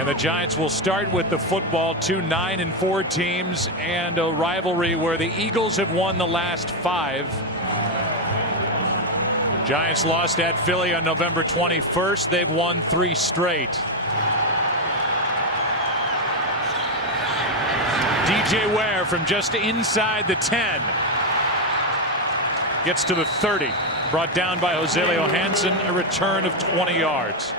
And the Giants will start with the football, 2 9-4 teams, and a rivalry where the Eagles have won the last 5. Giants lost at Philly on November 21st. They've won 3 straight. DJ Ware from just inside the 10 gets to the 30, brought down by Jose Johansson, a return of 20 yards.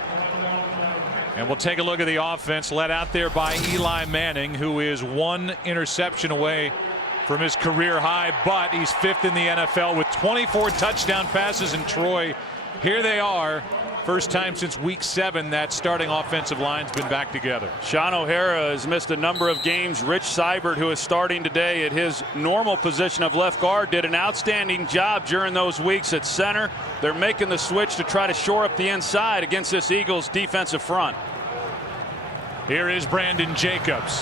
And we'll take a look at the offense led out there by Eli Manning, who is 1 interception away from his career high, but he's 5th in the NFL with 24 touchdown passes. In Troy, here they are. First time since week 7 that starting offensive line's been back together. Shaun O'Hara has missed a number of games. Rich Seibert, who is starting today at his normal position of left guard, did an outstanding job during those weeks at center. They're making the switch to try to shore up the inside against this Eagles defensive front. Here is Brandon Jacobs.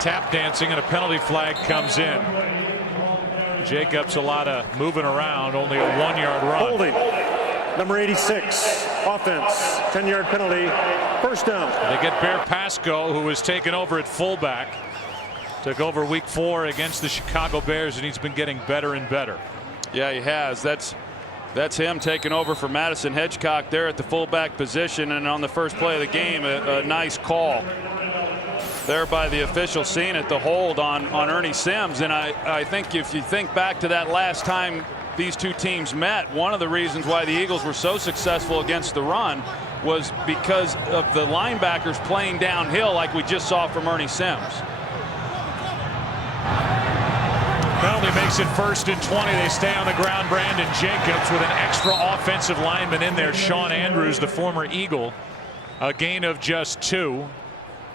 Tap dancing and a penalty flag comes in. Jacobs a lot of moving around, only a 1-yard run. Holding. Number 86, offense, 10-yard penalty, first down. They get Bear Pasco, who was taken over at fullback. Took over week 4 against the Chicago Bears, and he's been getting better and better. Yeah, he has. That's him taking over for Madison Hedgecock there at the fullback position, and on the first play of the game, a nice call there by the official, seeing it, the hold on Ernie Sims. And I think if you think back to that last time these two teams met, one of the reasons why the Eagles were so successful against the run was because of the linebackers playing downhill like we just saw from Ernie Sims. Penalty makes it 1st and 20. They stay on the ground. Brandon Jacobs with an extra offensive lineman in there. Sean Andrews, the former Eagle, a gain of just 2.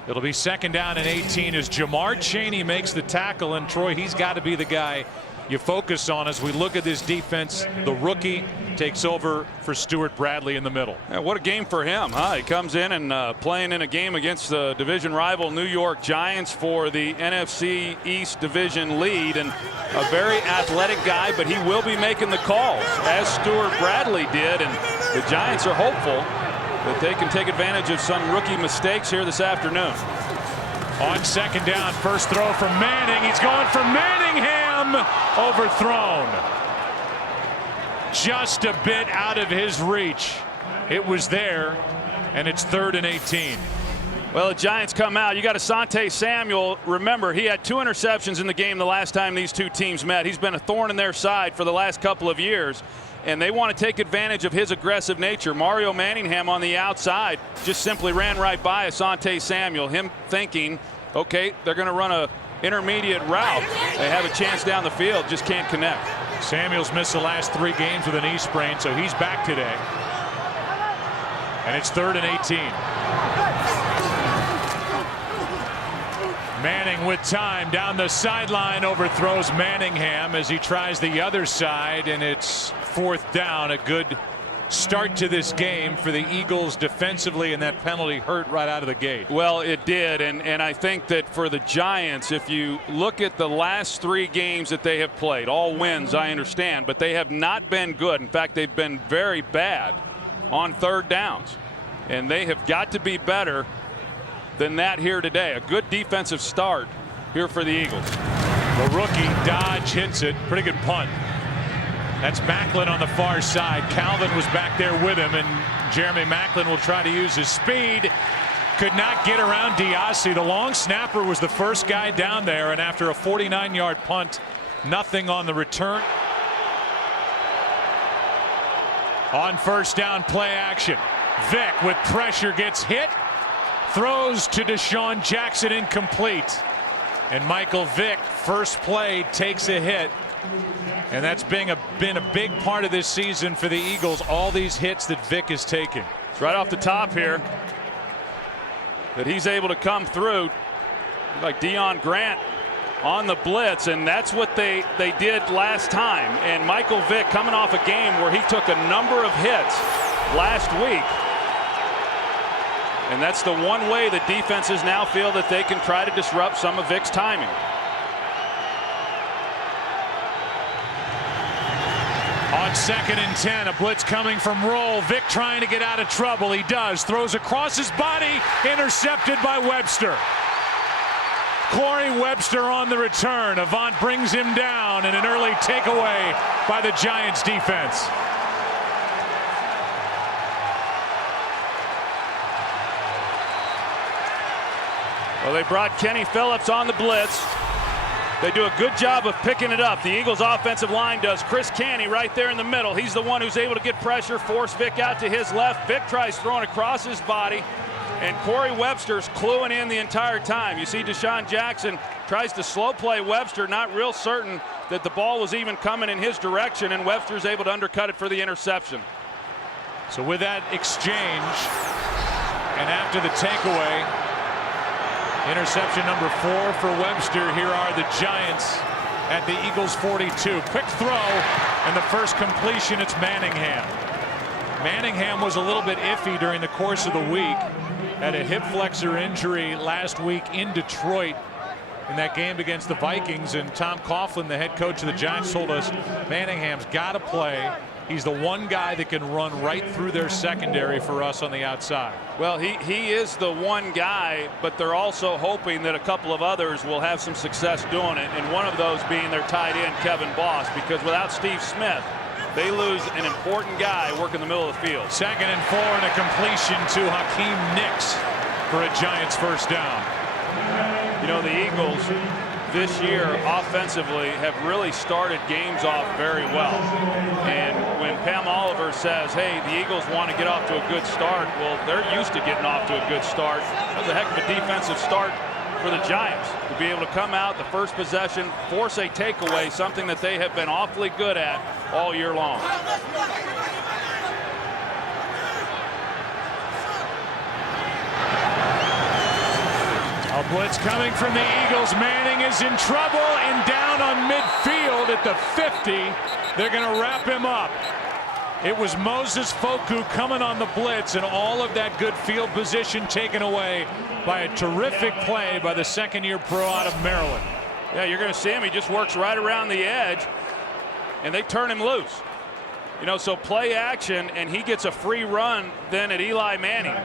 It'll be 2nd down and 18 as Jamar Chaney makes the tackle. And Troy, he's got to be the guy you focus on as we look at this defense. The rookie takes over for Stuart Bradley in the middle. Yeah, what a game for him, huh? He comes in and playing in a game against the division rival New York Giants for the NFC East division lead, and a very athletic guy, but he will be making the calls as Stuart Bradley did, and the Giants are hopeful that they can take advantage of some rookie mistakes here this afternoon. On 2nd down, first throw from Manning. He's going for Manningham, overthrown. Just a bit out of his reach. It was there, and it's 3rd and 18. Well, the Giants come out. You got Asante Samuel. Remember, he had 2 interceptions in the game the last time these two teams met. He's been a thorn in their side for the last couple of years, and they want to take advantage of his aggressive nature. Mario Manningham on the outside just simply ran right by Asante Samuel. Him thinking, okay, they're going to run a intermediate route. They have a chance down the field, just can't connect. Samuel's missed the last 3 games with a knee sprain, so he's back today. And it's 3rd and 18. Manning with time down the sideline, overthrows Manningham as he tries the other side, and it's 4th down. A good start to this game for the Eagles defensively, and that penalty hurt right out of the gate. Well, it did, and I think that for the Giants, if you look at the last 3 games that they have played, all wins, I understand, but they have not been good. In fact, they've been very bad on 3rd downs, and they have got to be better than that here today. A good defensive start here for the Eagles. The rookie Dodge hits it. Pretty good punt. That's Maclin on the far side. Calvin was back there with him, and Jeremy Maclin will try to use his speed. Could not get around Diassi. The long snapper was the first guy down there, and after a 49-yard punt, nothing on the return. On 1st down, play action. Vick with pressure gets hit. Throws to Deshaun Jackson, incomplete. And Michael Vick, first play, takes a hit. And that's been a big part of this season for the Eagles, all these hits that Vick is taking. It's right off the top here that he's able to come through like Deion Grant on the blitz, and that's what they did last time. And Michael Vick coming off a game where he took a number of hits last week. And that's the one way that defenses now feel that they can try to disrupt some of Vick's timing. On 2nd and 10, a blitz coming from Roll. Vick trying to get out of trouble. He does. Throws across his body. Intercepted by Webster. Corey Webster on the return. Avant brings him down, and an early takeaway by the Giants defense. Well, they brought Kenny Phillips on the blitz. They do a good job of picking it up. The Eagles offensive line does. Chris Canty right there in the middle. He's the one who's able to get pressure, force Vick out to his left. Vick tries throwing across his body, and Corey Webster's cluing in the entire time. You see Deshaun Jackson tries to slow play Webster, not real certain that the ball was even coming in his direction, and Webster's able to undercut it for the interception. So with that exchange, and after the takeaway, interception number 4 for Webster. Here are the Giants at the Eagles 42. Quick throw, and the first completion, it's Manningham. Manningham was a little bit iffy during the course of the week. Had a hip flexor injury last week in Detroit in that game against the Vikings, and Tom Coughlin, the head coach of the Giants, told us Manningham's got to play. He's the one guy that can run right through their secondary for us on the outside. Well, he is the one guy, but they're also hoping that a couple of others will have some success doing it, and one of those being their tight end, Kevin Boss, because without Steve Smith, they lose an important guy working the middle of the field. 2nd and 4, and a completion to Hakeem Nicks for a Giants first down. You know, the Eagles this year offensively have really started games off very well. And when Pam Oliver says, hey, the Eagles want to get off to a good start, well, they're used to getting off to a good start. That was a heck of a defensive start for the Giants to be able to come out the first possession, force a takeaway, something that they have been awfully good at all year long. A blitz coming from the Eagles. Manning is in trouble and down on midfield at the 50. They're going to wrap him up. It was Moses Foku coming on the blitz, and all of that good field position taken away by a terrific play by the second-year pro out of Maryland. Yeah, you're going to see him. He just works right around the edge, and they turn him loose. You know, so play action, and he gets a free run then at Eli Manning.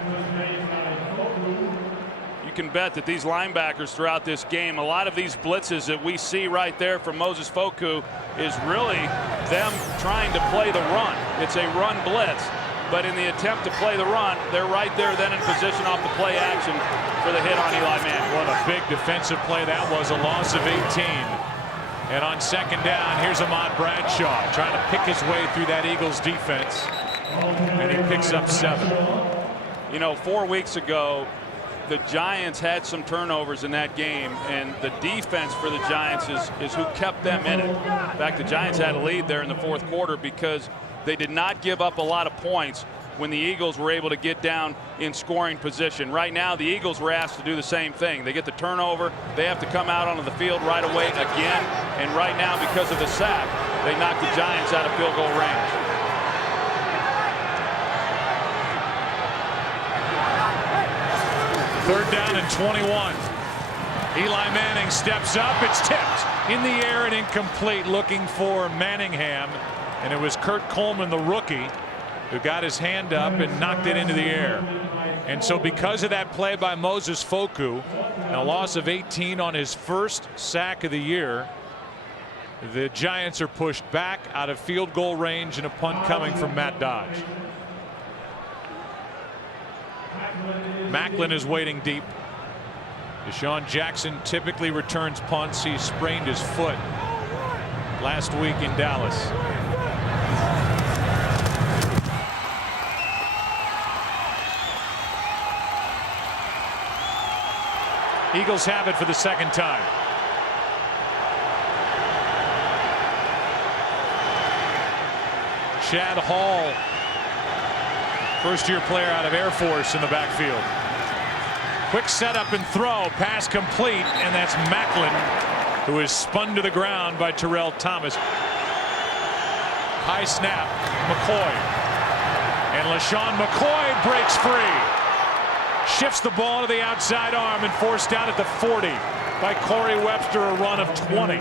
Can bet that these linebackers throughout this game, a lot of these blitzes that we see right there from Moses Foku is really them trying to play the run. It's a run blitz, but in the attempt to play the run, they're right there then in position off the play action for the hit on Eli Manning. What a big defensive play that was, a loss of 18. And on 2nd down, here's Ahmad Bradshaw trying to pick his way through that Eagles defense, and he picks up 7. You know, 4 weeks ago, the Giants had some turnovers in that game, and the defense for the Giants is who kept them in it. In fact, the Giants had a lead there in the 4th quarter because they did not give up a lot of points when the Eagles were able to get down in scoring position. Right now, the Eagles were asked to do the same thing. They get the turnover, they have to come out onto the field right away again, and right now, because of the sack, they knocked the Giants out of field goal range. Third down and 21. Eli Manning steps up. It's tipped in the air and incomplete, looking for Manningham. And it was Kurt Coleman, the rookie, who got his hand up and knocked it into the air. And so because of that play by Moses Foku, and a loss of 18 on his first sack of the year, the Giants are pushed back out of field goal range, and a punt coming from Matt Dodge. Macklin is waiting deep. Deshaun Jackson typically returns punts. He sprained his foot last week in Dallas. Eagles have it for the 2nd time. Chad Hall, first-year player out of Air Force, in the backfield. Quick setup and throw, pass complete, and that's Macklin, who is spun to the ground by Terrell Thomas. High snap, McCoy. And LaShawn McCoy breaks free. Shifts the ball to the outside arm and forced out at the 40 by Corey Webster, a run of 20.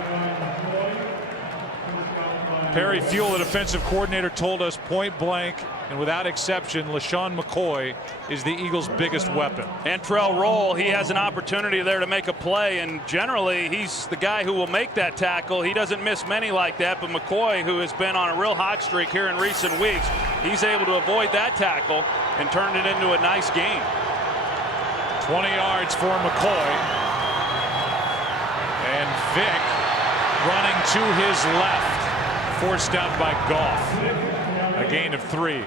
Perry Fuel, the defensive coordinator, told us point blank and without exception, LeSean McCoy is the Eagles' biggest weapon. Antrell Roll, he has an opportunity there to make a play, and generally he's the guy who will make that tackle. He doesn't miss many like that, but McCoy, who has been on a real hot streak here in recent weeks, he's able to avoid that tackle and turn it into a nice gain. 20 yards for McCoy. And Vick running to his left, forced out by Goff. A gain of 3.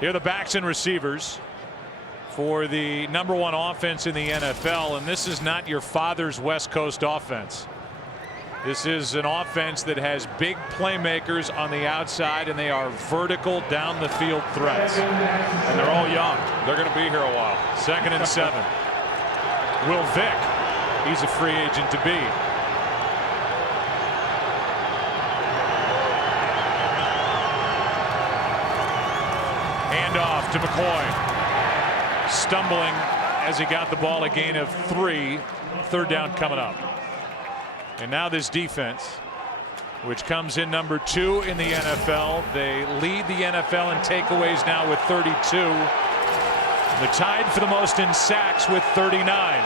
Here are the backs and receivers for the #1 offense in the NFL, and this is not your father's West Coast offense. This is an offense that has big playmakers on the outside, and they are vertical down the field threats. And they're all young. They're going to be here a while. 2nd and 7. Will Vick, he's a free agent to be. Handoff to McCoy. Stumbling as he got the ball, a gain of 3. 3rd down coming up. And now this defense, which comes in #2 in the NFL. They lead the NFL in takeaways now with 32. They're tied for the most in sacks with 39.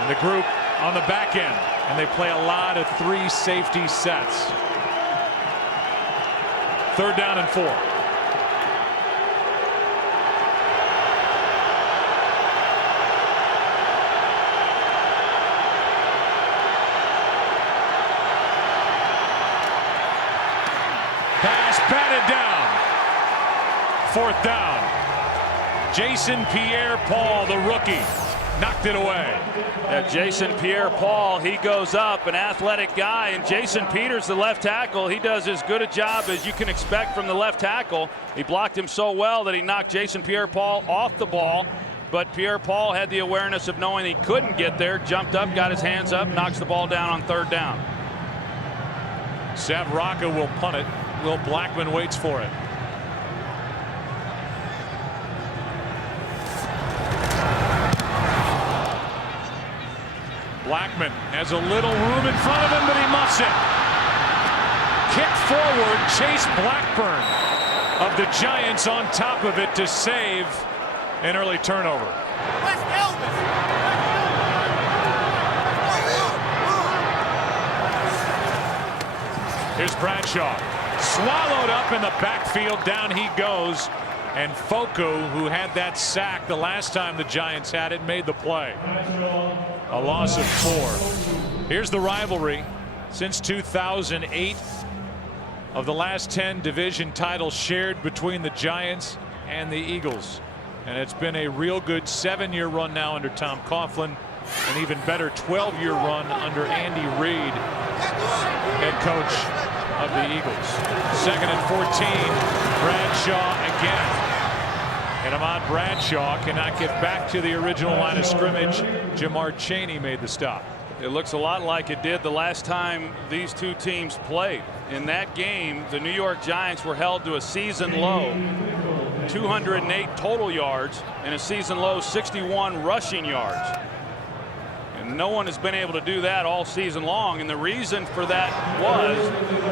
And the group on the back end, and they play a lot of 3 safety sets. 3rd down and 4. Pass batted down. 4th down. Jason Pierre-Paul, the rookie, knocked it away. Yeah, Jason Pierre-Paul, he goes up, an athletic guy, and Jason Peters, the left tackle, he does as good a job as you can expect from the left tackle. He blocked him so well that he knocked Jason Pierre-Paul off the ball, but Pierre-Paul had the awareness of knowing he couldn't get there, jumped up, got his hands up, knocks the ball down on 3rd down. Sav Rocca will punt it. Will Blackman waits for it. Blackman has a little room in front of him, but he muffs it. Kick forward, Chase Blackburn of the Giants on top of it to save an early turnover. Here's Bradshaw. Swallowed up in the backfield. Down he goes. And Foku, who had that sack the last time the Giants had it, made the play. A loss of 4. Here's the rivalry. Since 2008, of the last 10 division titles shared between the Giants and the Eagles. And it's been a real good 7-year run now under Tom Coughlin. An even better 12-year run under Andy Reid, head coach of the Eagles. 2nd and 14. Bradshaw again. And Ahmad Bradshaw cannot get back to the original line of scrimmage. Jamar Chaney made the stop. It looks a lot like it did the last time these two teams played. In that game, the New York Giants were held to a season low 208 total yards and a season low 61 rushing yards. And no one has been able to do that all season long, and the reason for that was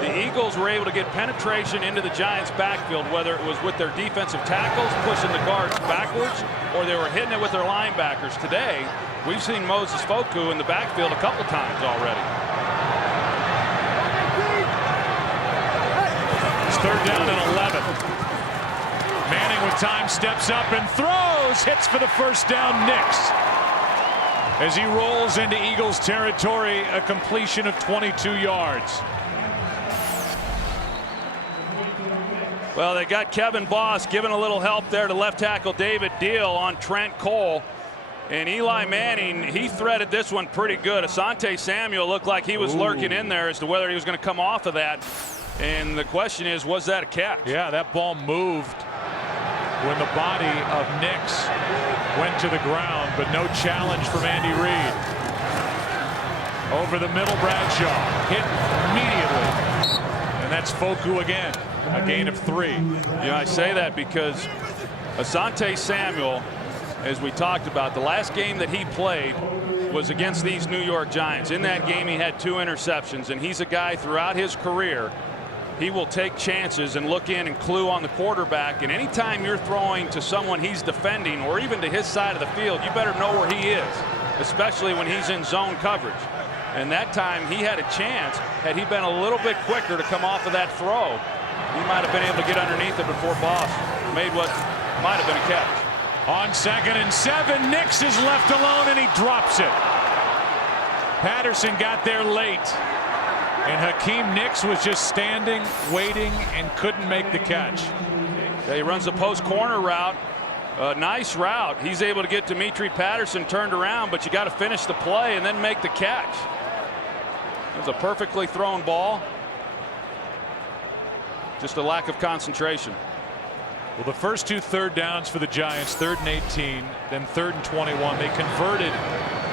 the Eagles were able to get penetration into the Giants backfield, whether it was with their defensive tackles pushing the guards backwards or they were hitting it with their linebackers. Today we've seen Moses Foku in the backfield a couple times already. It's 3rd down and 11. Manning with time steps up and throws, hits for the 1st down. Nix. As he rolls into Eagles territory, a completion of 22 yards. Well, they got Kevin Boss giving a little help there to left tackle David Deal on Trent Cole. And Eli Manning, he threaded this one pretty good. Asante Samuel looked like he was lurking in there as to whether he was going to come off of that. And the question is, was that a catch? Yeah, that ball moved when the body of Nix went to the ground, but no challenge from Andy Reid. Over the middle, Bradshaw hit immediately. And that's Foku again, a gain of 3. You know, I say that because Asante Samuel, as we talked about, the last game that he played, was against these New York Giants. In that game, he had 2 interceptions, and he's a guy throughout his career. He will take chances and look in and clue on the quarterback. And anytime you're throwing to someone he's defending or even to his side of the field, you better know where he is, especially when he's in zone coverage. And that time he had a chance. Had he been a little bit quicker to come off of that throw, he might have been able to get underneath it before Boss made what might have been a catch. On 2nd and 7, Nix is left alone and he drops it. Patterson got there late, and Hakeem Nicks was just standing, waiting, and couldn't make the catch. Yeah, he runs the post corner route. Nice route. He's able to get Dimitri Patterson turned around, but you got to finish the play and then make the catch. It was a perfectly thrown ball. Just a lack of concentration. Well, the first 2 third downs for the Giants, 3rd and 18, then 3rd and 21. They converted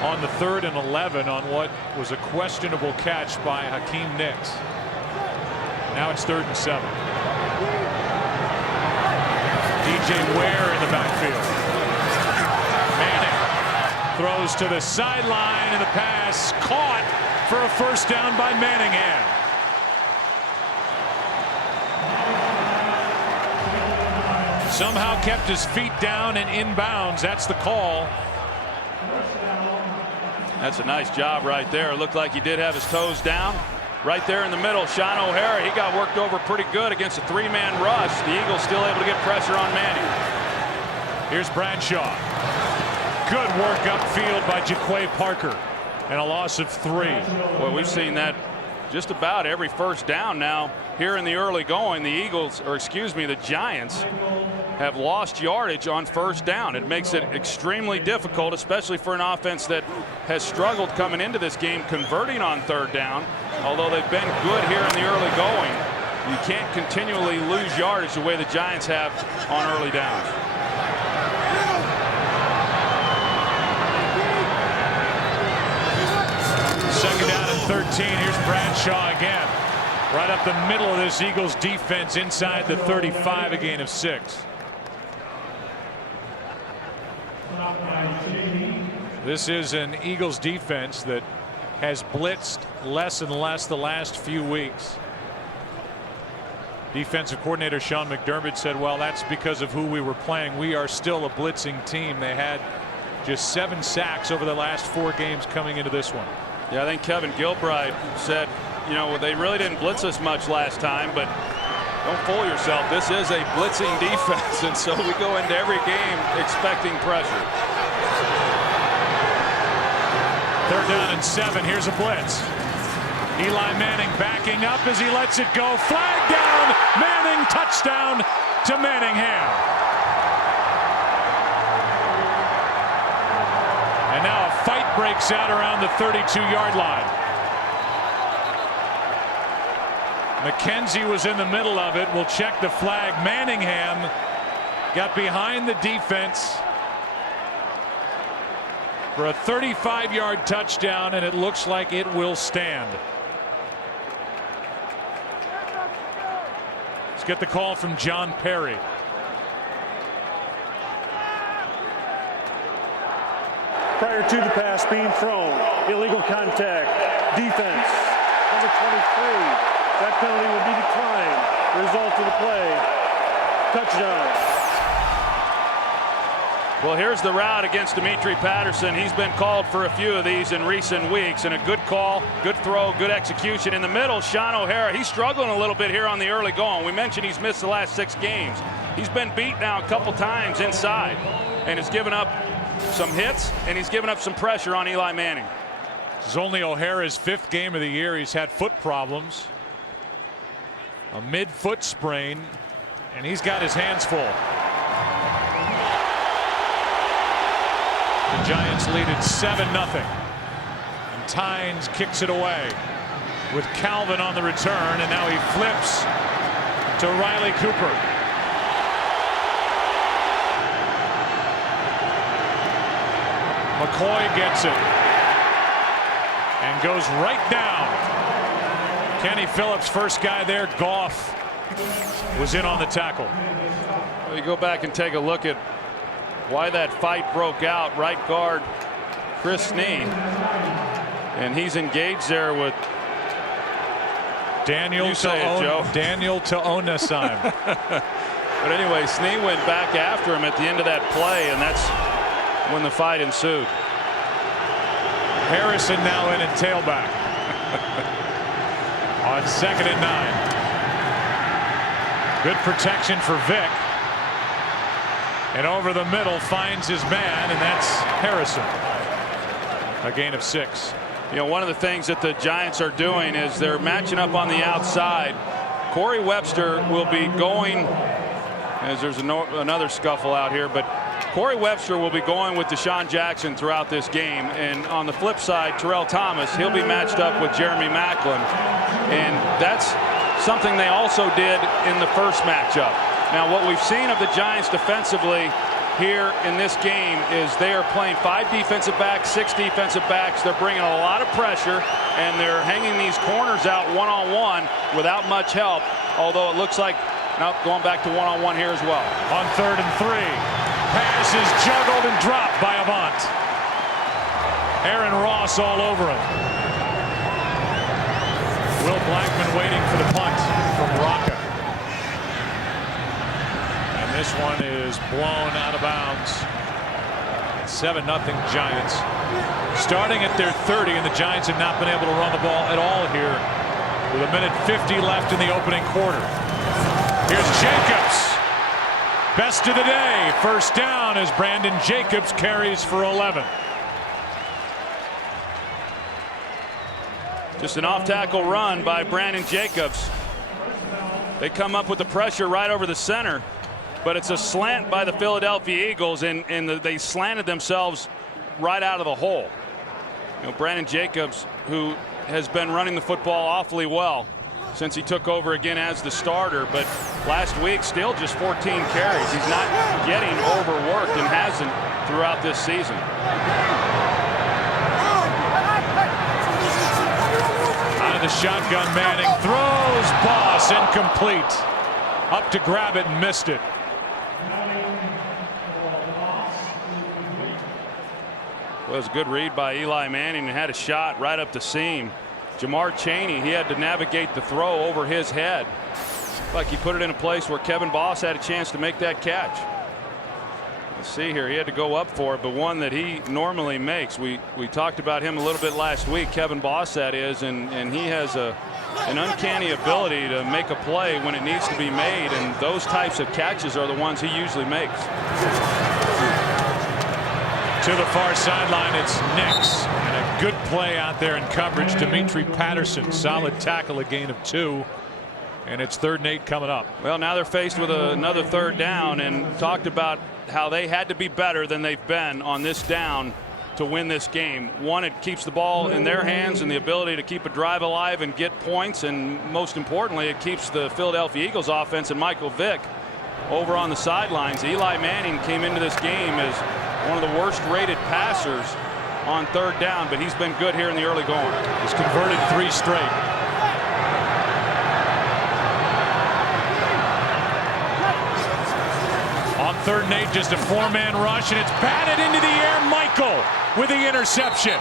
on the 3rd and 11 on what was a questionable catch by Hakeem Nicks. Now it's 3rd and 7. DJ Ware in the backfield. Manning throws to the sideline, and the pass caught for a first down by Manningham. Somehow kept his feet down and inbounds. That's the call. That's a nice job right there. It looked like he did have his toes down. Right there in the middle, Sean O'Hara, he got worked over pretty good against a 3-man rush. The Eagles still able to get pressure on Manning. Here's Bradshaw. Good work upfield by Jaquay Parker, and a loss of 3. Well, we've seen that just about every first down now here in the early going. The Eagles, or excuse me, the Giants have lost yardage on first down. It makes it extremely difficult, especially for an offense that has struggled coming into this game converting on 3rd down. Although they've been good here in the early going, you can't continually lose yardage the way the Giants have on early downs. Second down and 13. Here's Bradshaw again. Right up the middle of this Eagles defense inside the 35, a gain of 6. This is an Eagles defense that has blitzed less and less the last few weeks. Defensive coordinator Sean McDermott said, well, that's because of who we were playing. We are still a blitzing team. They had just 7 sacks over the last 4 games coming into this one. Yeah, I think Kevin Gilbride said, you know, they really didn't blitz us much last time, but don't fool yourself. This is a blitzing defense, and so we go into every game expecting pressure. 3rd down and 7. Here's a blitz. Eli Manning backing up as he lets it go. Flag down. Manning, touchdown to Manningham. And now a fight breaks out around the 32-yard line. McKenzie was in the middle of it. We'll check the flag. Manningham got behind the defense for a 35-yard touchdown, and it looks like it will stand. Let's get the call from John Perry. Prior to the pass being thrown, illegal contact, defense, number 23. That penalty will be declined. Result of the play, touchdown. Well, here's the route against Dimitri Patterson. He's been called for a few of these in recent weeks, and a good call, good throw, good execution. In the middle, Sean O'Hara, he's struggling a little bit here on the early going. We mentioned he's missed the last 6 games. He's been beat now a couple times inside, and has given up some hits, and he's given up some pressure on Eli Manning. This is only O'Hara's 5th game of the year. He's had foot problems, a mid-foot sprain, and he's got his hands full. The Giants lead it 7-0. And Tynes kicks it away with Calvin on the return, and now he flips to Riley Cooper. McCoy gets it and goes right down. Kenny Phillips, first guy there. Goff was in on the tackle. Well, you go back and take a look at why that fight broke out. Right guard Chris Snee, and he's engaged there with Daniel to Onesheim. But anyway, Snee went back after him at the end of that play, and that's when the fight ensued. Harrison now in at tailback on 2nd and 9. Good protection for Vick. And over the middle finds his man, and that's Harrison. A gain of 6. You know, one of the things that the Giants are doing is they're matching up on the outside. Corey Webster will be going, as there's another scuffle out here, but Corey Webster will be going with Deshaun Jackson throughout this game. And on the flip side, Terrell Thomas, he'll be matched up with Jeremy Maclin. And that's something they also did in the first matchup. Now, what we've seen of the Giants defensively here in this game is they are playing 5 defensive backs, 6 defensive backs. They're bringing a lot of pressure, and they're hanging these corners out one-on-one without much help, although it looks like, nope, going back to one-on-one here as well. On 3rd and 3. Pass is juggled and dropped by Avant. Aaron Ross all over him. Will Blackman waiting for the punt from Rocca. And this one is blown out of bounds. 7-0 Giants. Starting at their 30, and the Giants have not been able to run the ball at all here with 1:50 left in the opening quarter. Here's Jacobs. Best of the day. First down as Brandon Jacobs carries for 11. Just an off-tackle run by Brandon Jacobs. They come up with the pressure right over the center, but it's a slant by the Philadelphia Eagles, and they slanted themselves right out of the hole. You know, Brandon Jacobs, who has been running the football awfully well since he took over again as the starter, but last week still just 14 carries. He's not getting overworked and hasn't throughout this season. Out of the shotgun, Manning throws, Boss incomplete. Up to grab it and missed it. Well, it was a good read by Eli Manning and had a shot right up the seam. Jamar Chaney, he had to navigate the throw over his head. Like he put it in a place where Kevin Boss had a chance to make that catch. Let's see here, he had to go up for it, but one that he normally makes. We talked about him a little bit last week, Kevin Boss that is, and he has an uncanny ability to make a play when it needs to be made, and those types of catches are the ones he usually makes. To the far sideline, it's Nix. And a good play out there in coverage. Dimitri Patterson, solid tackle, a gain of 2. And it's 3rd and 8 coming up. Well, now they're faced with another 3rd down, and talked about how they had to be better than they've been on this down to win this game. One, it keeps the ball in their hands and the ability to keep a drive alive and get points, and most importantly, it keeps the Philadelphia Eagles offense and Michael Vick over on the sidelines. Eli Manning came into this game as one of the worst rated passers on 3rd down, but he's been good here in the early going. He's converted 3 straight. On 3rd and 8, just a 4-man rush, and it's batted into the air. Michael with the interception.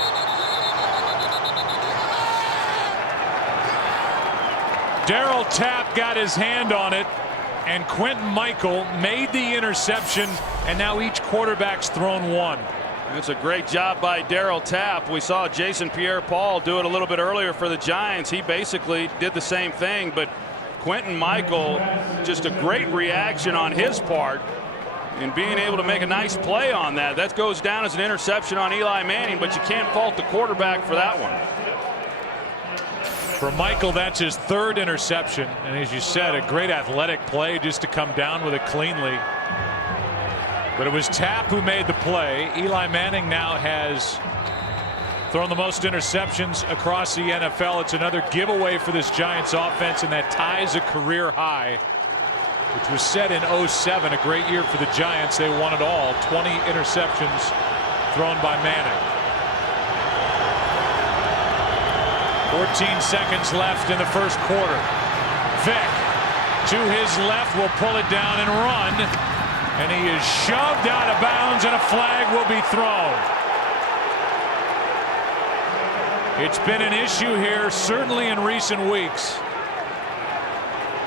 Darryl Tapp got his hand on it, and Quentin Michael made the interception, and now each quarterback's thrown 1. That's a great job by Darryl Tapp. We saw Jason Pierre-Paul do it a little bit earlier for the Giants. He basically did the same thing, but Quentin Michael, just a great reaction on his part and being able to make a nice play on that. That goes down as an interception on Eli Manning, but you can't fault the quarterback for that one. For Michael, that's his 3rd interception, and as you said, a great athletic play just to come down with it cleanly. But it was Tapp who made the play. Eli Manning now has thrown the most interceptions across the NFL. It's another giveaway for this Giants offense, and that ties a career high, which was set in 07. A great year for the Giants. They won it all. 20 interceptions thrown by Manning. 14 seconds left in the first quarter. Vick to his left will pull it down and run, and he is shoved out of bounds, and a flag will be thrown. It's been an issue here, certainly in recent weeks.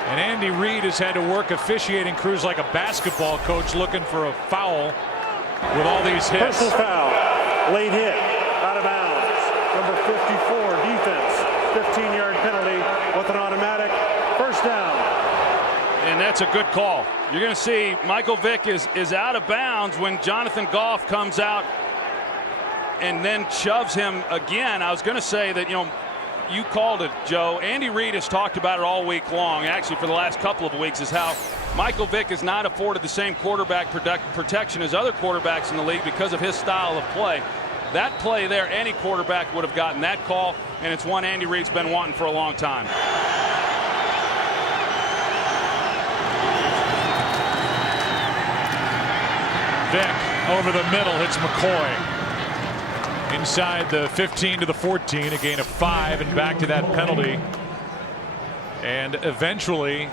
And Andy Reid has had to work officiating crews like a basketball coach looking for a foul with all these hits. Personal foul. Late hit. Out of bounds. Number 54, defense. 15-yard penalty with an automatic first down. And that's a good call. You're going to see Michael Vick is out of bounds when Jonathan Goff comes out and then shoves him again. I was going to say that, you called it, Joe. Andy Reid has talked about it all week long, actually for the last couple of weeks, is how Michael Vick is not afforded the same quarterback protection as other quarterbacks in the league because of his style of play. That play there, any quarterback would have gotten that call, and it's one Andy Reid's been wanting for a long time. Vick over the middle, hits McCoy. Inside the 15 to the 14, a gain of 5, and back to that penalty. And eventually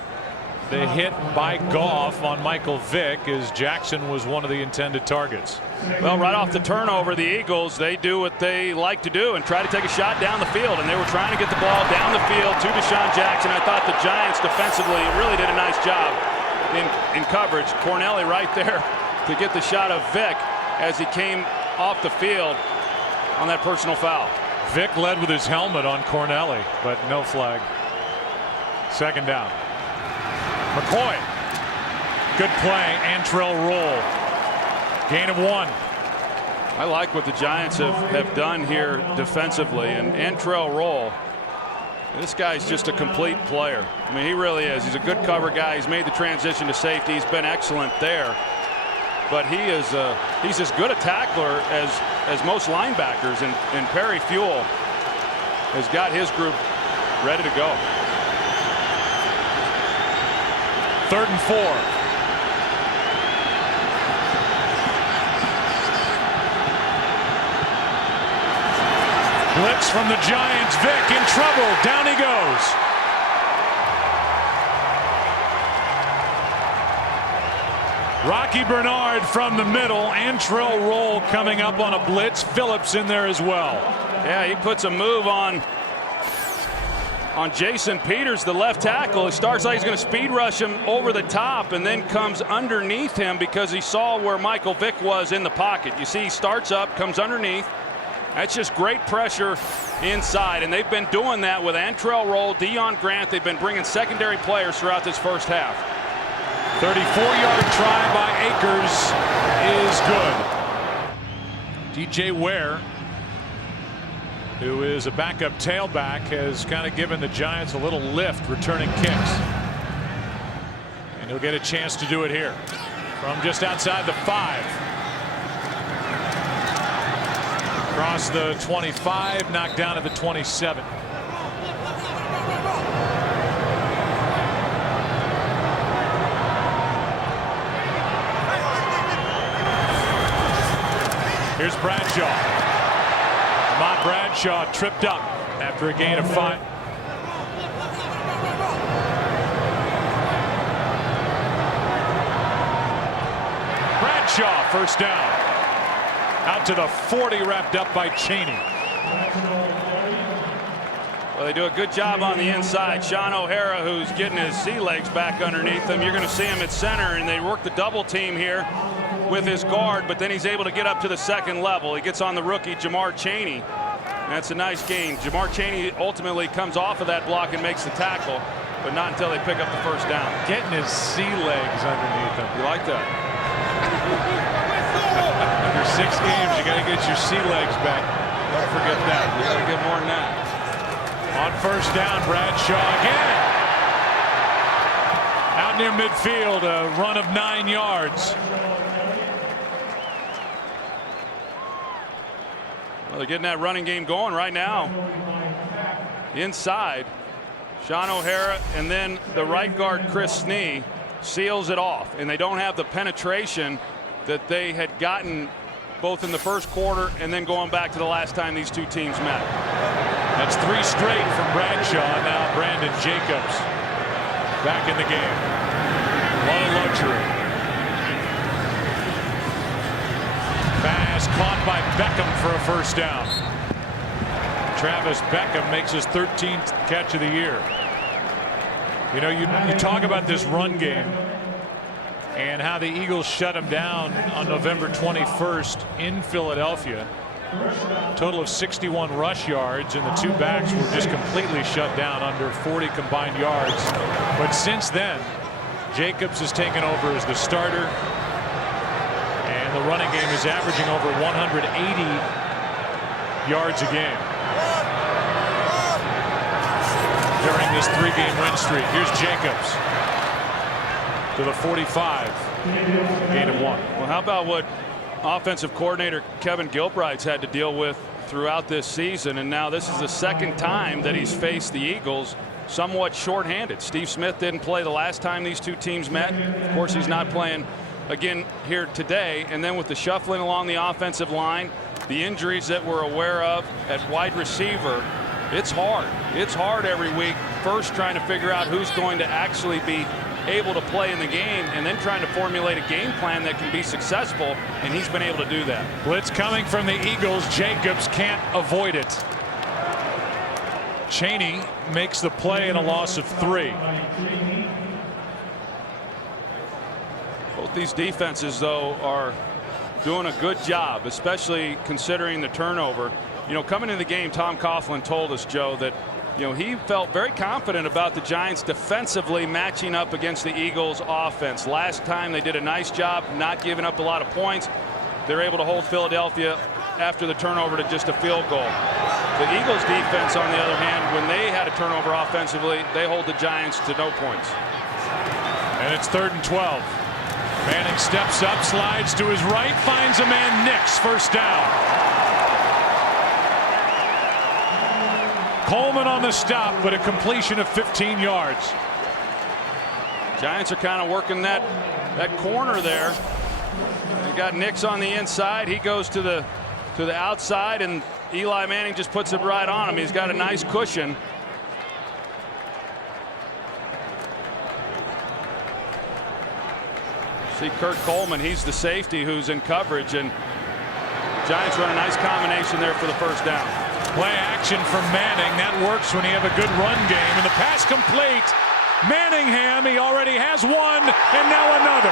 the hit by Goff on Michael Vick, as Jackson was one of the intended targets. Well, right off the turnover, the Eagles, they do what they like to do and try to take a shot down the field, and they were trying to get the ball down the field to Deshaun Jackson. I thought the Giants defensively really did a nice job in coverage. Cornelli right there to get the shot of Vick as he came off the field on that personal foul. Vick led with his helmet on Cornelli, but no flag. Second down. McCoy. Good play. Antrell Roll. Gain of 1. I like what the Giants have done here defensively. And Antrell Roll, this guy's just a complete player. I mean, he really is. He's a good cover guy. He's made the transition to safety. He's been excellent there. But he's as good a tackler as most linebackers, and Perry Fuel has got his group ready to go. 3rd and 4. Blitz from the Giants. Vick in trouble. Down he goes. Rocky Bernard from the middle. Antrell Roll coming up on a blitz. Phillips in there as well. Yeah, he puts a move on Jason Peters, the left tackle. It starts like he's going to speed rush him over the top and then comes underneath him because he saw where Michael Vick was in the pocket. You see, he starts up, comes underneath. That's just great pressure inside, and they've been doing that with Antrell Roll, Deion Grant. They've been bringing secondary players throughout this first half. 34-yard try by Akers is good. DJ Ware, who is a backup tailback, has kind of given the Giants a little lift returning kicks. And he'll get a chance to do it here from just outside the 5. Across the 25, knocked down at the 27. Here's Bradshaw. Ahmad Bradshaw tripped up after a gain of 5. Bradshaw, first down. Out to the 40, wrapped up by Chaney. Well, they do a good job on the inside. Sean O'Hara, who's getting his sea legs back underneath him. You're going to see him at center, and they work the double team here with his guard, but then he's able to get up to the second level. He gets on the rookie Jamar Chaney. That's a nice gain. Jamar Chaney ultimately comes off of that block and makes the tackle, but not until they pick up the first down. Getting his sea legs underneath him. You like that? After 6 games, you got to get your sea legs back. Don't forget that. You got to get more than that. On first down, Bradshaw again. Out near midfield, a run of 9 yards. Well, they're getting that running game going right now. Inside, Sean O'Hara, and then the right guard, Chris Snee, seals it off. And they don't have the penetration that they had gotten both in the first quarter and then going back to the last time these two teams met. That's 3 straight from Bradshaw. Now Brandon Jacobs back in the game. What a luxury. Pass caught by Beckham for a first down. Travis Beckham makes his 13th catch of the year. You know, you talk about this run game and how the Eagles shut him down on November 21st in Philadelphia. Total of 61 rush yards, and the two backs were just completely shut down, under 40 combined yards. But since then, Jacobs has taken over as the starter, and the running game is averaging over 180 yards a game during this 3-game win streak. Here's Jacobs to the 45, gain of 1. Well, how about what offensive coordinator Kevin Gilbride's had to deal with throughout this season, and now this is the second time that he's faced the Eagles somewhat shorthanded. Steve Smith didn't play the last time these two teams met. Of course, he's not playing again here today, and then with the shuffling along the offensive line, the injuries that we're aware of at wide receiver, it's hard. It's hard every week, first trying to figure out who's going to actually be able to play in the game, and then trying to formulate a game plan that can be successful, and he's been able to do that. Blitz coming from the Eagles. Jacobs can't avoid it. Chaney makes the play and a loss of 3. Both these defenses, though, are doing a good job, especially considering the turnover. You know, coming into the game, Tom Coughlin told us, Joe, that he felt very confident about the Giants defensively matching up against the Eagles offense. Last time they did a nice job not giving up a lot of points. They're able to hold Philadelphia after the turnover to just a field goal. The Eagles defense, on the other hand, when they had a turnover offensively, they hold the Giants to no points. And it's 3rd and 12. Manning steps up, slides to his right, finds a man, Nix, first down. Coleman on the stop, but a completion of 15 yards. Giants are kind of working that corner there. They got Nix on the inside. He goes to the outside, and Eli Manning just puts it right on him. He's got a nice cushion. See Kurt Coleman, he's the safety who's in coverage, and Giants run a nice combination there for the first down. Play action from Manning. That works when you have a good run game. And the pass complete. Manningham, he already has one, and now another.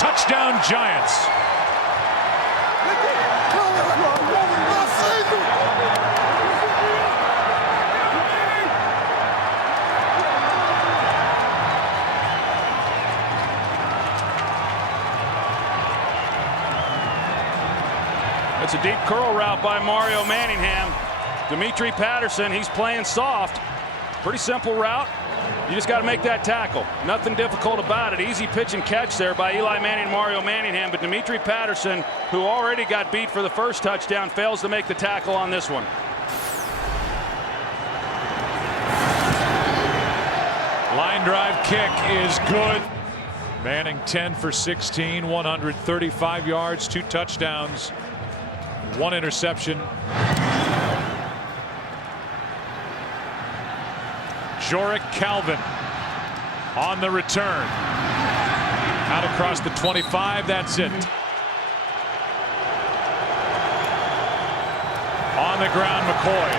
Touchdown, Giants. It's a deep curl route by Mario Manningham. Dimitri Patterson, he's playing soft. Pretty simple route. You just got to make that tackle. Nothing difficult about it. Easy pitch and catch there by Eli Manning and Mario Manningham. But Dimitri Patterson, who already got beat for the first touchdown, fails to make the tackle on this one. Line drive kick is good. Manning 10 for 16, 135 yards, 2 touchdowns, 1 interception. Jorick Calvin on the return. Out across the 25, that's it. On the ground, McCoy.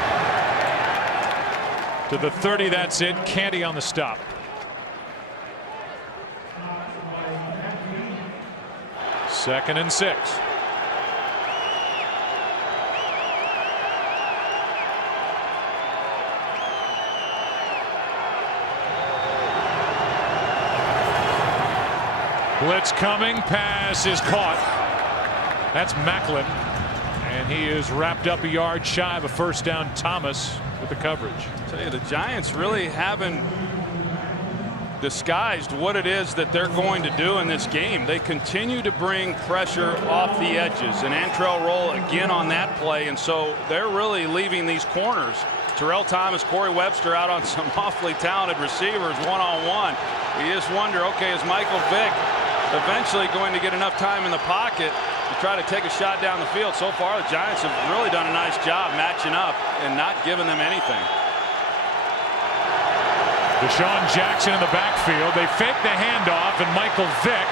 To the 30, that's it. Canty on the stop. Second and 6. Blitz coming, pass is caught. That's Macklin, and he is wrapped up a yard shy of a first down. Thomas with the coverage. I tell you, the Giants really haven't disguised what it is that they're going to do in this game. They continue to bring pressure off the edges, and Antrell Roll again on that play, and so they're really leaving these corners. Terrell Thomas, Corey Webster out on some awfully talented receivers one-on-one. You just wonder, okay, is Michael Vick eventually going to get enough time in the pocket to try to take a shot down the field? So far, the Giants have really done a nice job matching up and not giving them anything. Deshaun Jackson in the backfield. They fake the handoff, and Michael Vick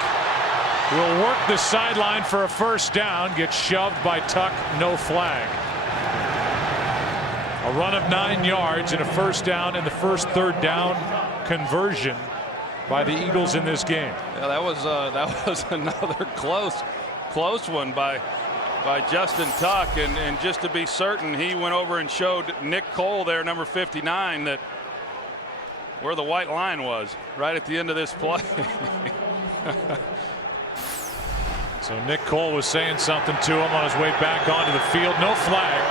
will work the sideline for a first down. Gets shoved by Tuck. No flag. A A run of 9 yards and a first down, and the first third down conversion by the Eagles in this game. Yeah, that was another close one by Justin Tuck, and just to be certain, he went over and showed Nick Cole there, number 59, that where the white line was right at the end of this play. So Nick Cole was saying something to him on his way back onto the field. No flag.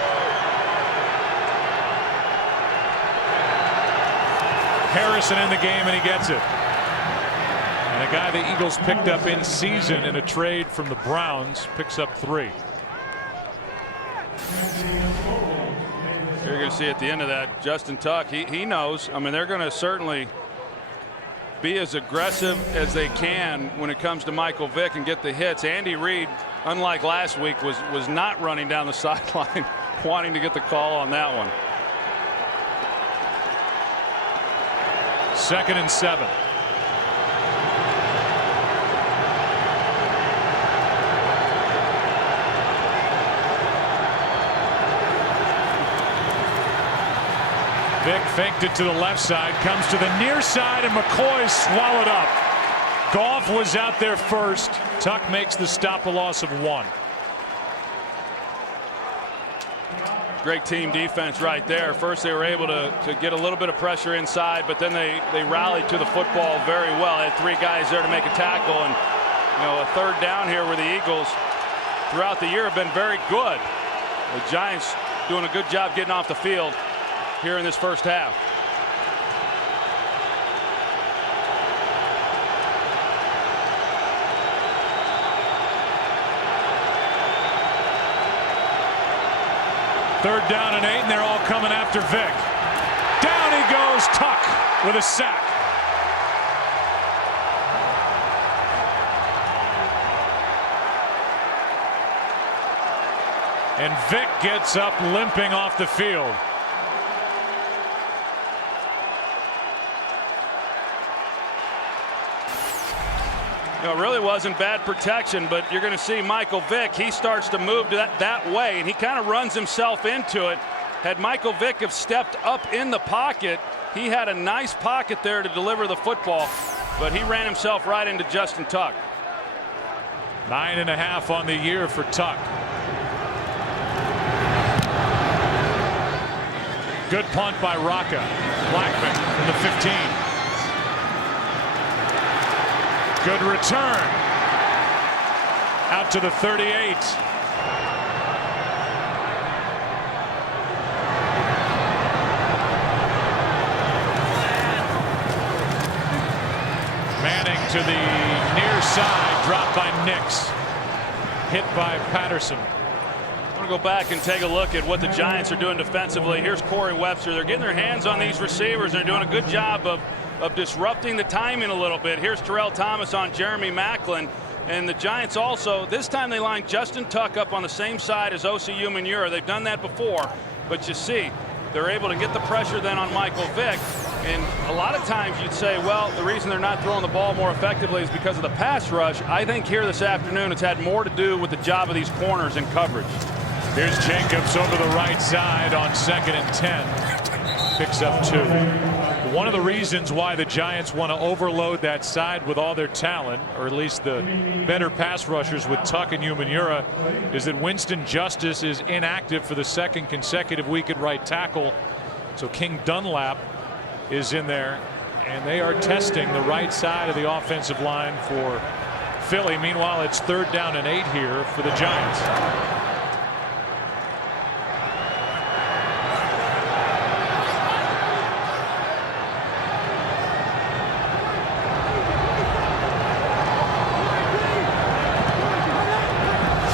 Harrison in the game, and he gets it. And a guy the Eagles picked up in season in a trade from the Browns picks up 3. You're going to see at the end of that, Justin Tuck, he knows. I mean, they're going to certainly be as aggressive as they can when it comes to Michael Vick and get the hits. Andy Reid, unlike last week, was not running down the sideline wanting to get the call on that one. 2nd and 7. Vick faked it to the left side, comes to the near side, and McCoy swallowed up. Goff was out there first. Tuck makes the stop, a loss of 1. Great team defense right there. First they were able to get a little bit of pressure inside, but then they rallied to the football very well. They had 3 guys there to make a tackle, and a third down here where the Eagles throughout the year have been very good. The Giants doing a good job getting off the field here in this first half. Third down and 8, and they're all coming after Vick. Down he goes, Tuck with a sack. And Vick gets up limping off the field. It really wasn't bad protection, but you're going to see Michael Vick. He starts to move that way, and he kind of runs himself into it. Had Michael Vick have stepped up in the pocket, he had a nice pocket there to deliver the football, but he ran himself right into Justin Tuck. 9.5 on the year for Tuck. Good punt by Rocca. Blackman from the 15. Good return out to the 38. Manning to the near side, dropped by Nix, hit by Patterson. I want to go back and take a look at what the Giants are doing defensively. Here's Corey Webster. They're getting their hands on these receivers. They're doing a good job of disrupting the timing a little bit. Here's Terrell Thomas on Jeremy Maclin. And the Giants also, this time they lined Justin Tuck up on the same side as Osi Umenyiora. They've done that before, but you see, they're able to get the pressure then on Michael Vick. And a lot of times you'd say, well, the reason they're not throwing the ball more effectively is because of the pass rush. I think here this afternoon it's had more to do with the job of these corners and coverage. Here's Jacobs over the right side on 2nd and 10. Picks up 2. One of the reasons why the Giants want to overload that side with all their talent, or at least the better pass rushers with Tuck and Umenyiora, is that Winston Justice is inactive for the 2nd consecutive week at right tackle. So King Dunlap is in there, and they are testing the right side of the offensive line for Philly. Meanwhile, it's 3rd down and 8 here for the Giants.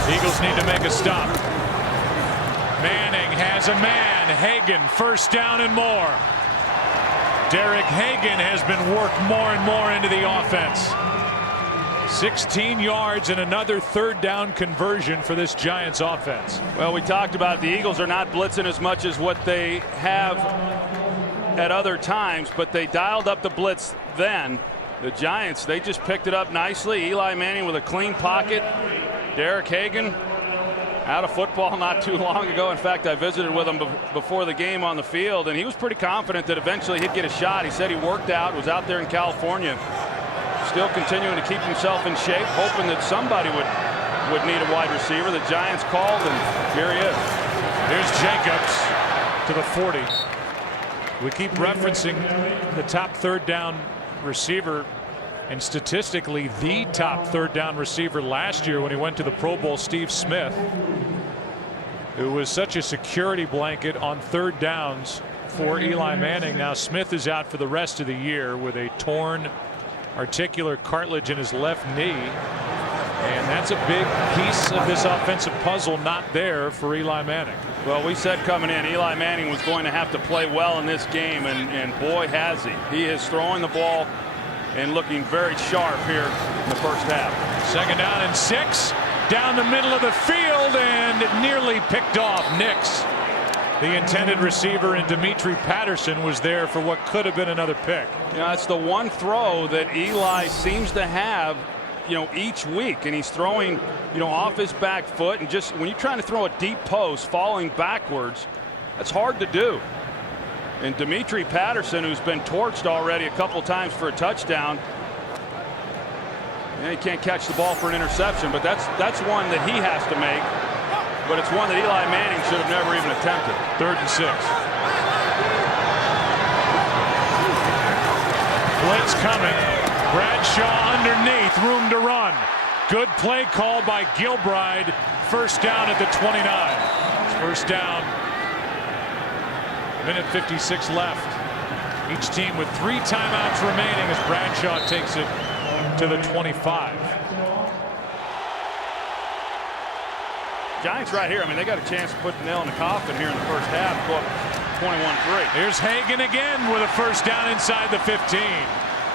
Eagles need to make a stop. Manning has a man. Hagan, 1st down and more. Derek Hagan has been worked more and more into the offense. 16 yards and another 3rd down conversion for this Giants offense. Well, we talked about the Eagles are not blitzing as much as what they have at other times, but they dialed up the blitz then. The Giants, they just picked it up nicely. Eli Manning with a clean pocket. Derek Hagan Out of football not too long ago. In fact, I visited with him before the game on the field, and he was pretty confident that eventually he'd get a shot. He said he worked out, was out there in California, still continuing to keep himself in shape, hoping that somebody would need a wide receiver. The Giants called, and here he is. Here's Jacobs to the 40. We keep referencing the top third down receiver, and statistically the top third down receiver last year when he went to the Pro Bowl, Steve Smith. It was such a security blanket on third downs for Eli Manning. Now Smith is out for the rest of the year with a torn articular cartilage in his left knee, and that's a big piece of this offensive puzzle not there for Eli Manning. Well, we said coming in Eli Manning was going to have to play well in this game, and boy has he. He is throwing the ball and looking very sharp here in the first half. 2nd down and 6 down the middle of the field, and nearly picked off. Nix, the intended receiver, and Dimitri Patterson was there for what could have been another pick. You know, it's the one throw that Eli seems to have, each week, and he's throwing, off his back foot, and just when you're trying to throw a deep post falling backwards, that's hard to do. And Dimitri Patterson, who's been torched already a couple times for a touchdown, he can't catch the ball for an interception, but that's one that he has to make. But it's one that Eli Manning should have never even attempted. 3rd and 6. Blitz coming. Bradshaw underneath, room to run. Good play call by Gilbride. 1st down at the 29. It's 1st down. Minute 56 left. Each team with 3 timeouts remaining as Bradshaw takes it to the 25. Giants right here. I mean, they got a chance to put the nail in the coffin here in the first half. Go up 21-3. Here's Hagan again with a 1st down inside the 15.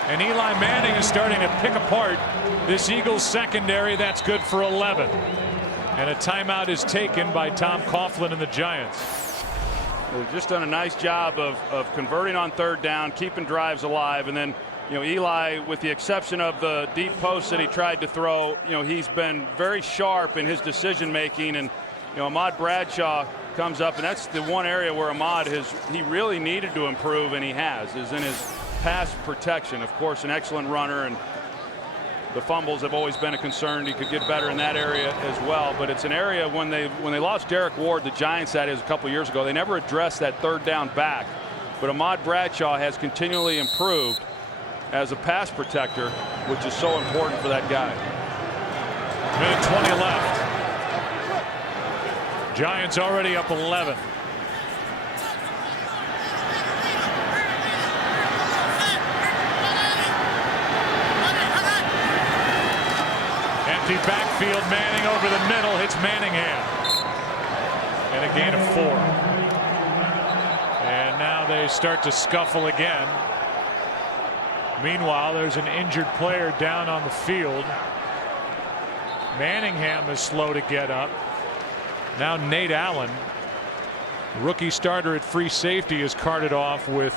And Eli Manning is starting to pick apart this Eagles secondary. That's good for 11. And a timeout is taken by Tom Coughlin and the Giants. They've just done a nice job of converting on 3rd down, keeping drives alive, and then Eli, with the exception of the deep post that he tried to throw, he's been very sharp in his decision making, and Ahmad Bradshaw comes up, and that's the one area where Ahmad he really needed to improve, and he is in his pass protection. Of course, an excellent runner, and the fumbles have always been a concern. He could get better in that area as well, but it's an area when they lost Derek Ward, the Giants, that is, a couple years ago, they never addressed that 3rd down back. But Ahmad Bradshaw has continually improved as a pass protector, which is so important for that guy. Minute 20 left. Giants already up 11. Empty backfield. Manning over the middle, hits Manningham, and a gain of 4. And now they start to scuffle again. Meanwhile, there's an injured player down on the field. Manningham is slow to get up. Now Nate Allen, rookie starter at free safety, is carted off with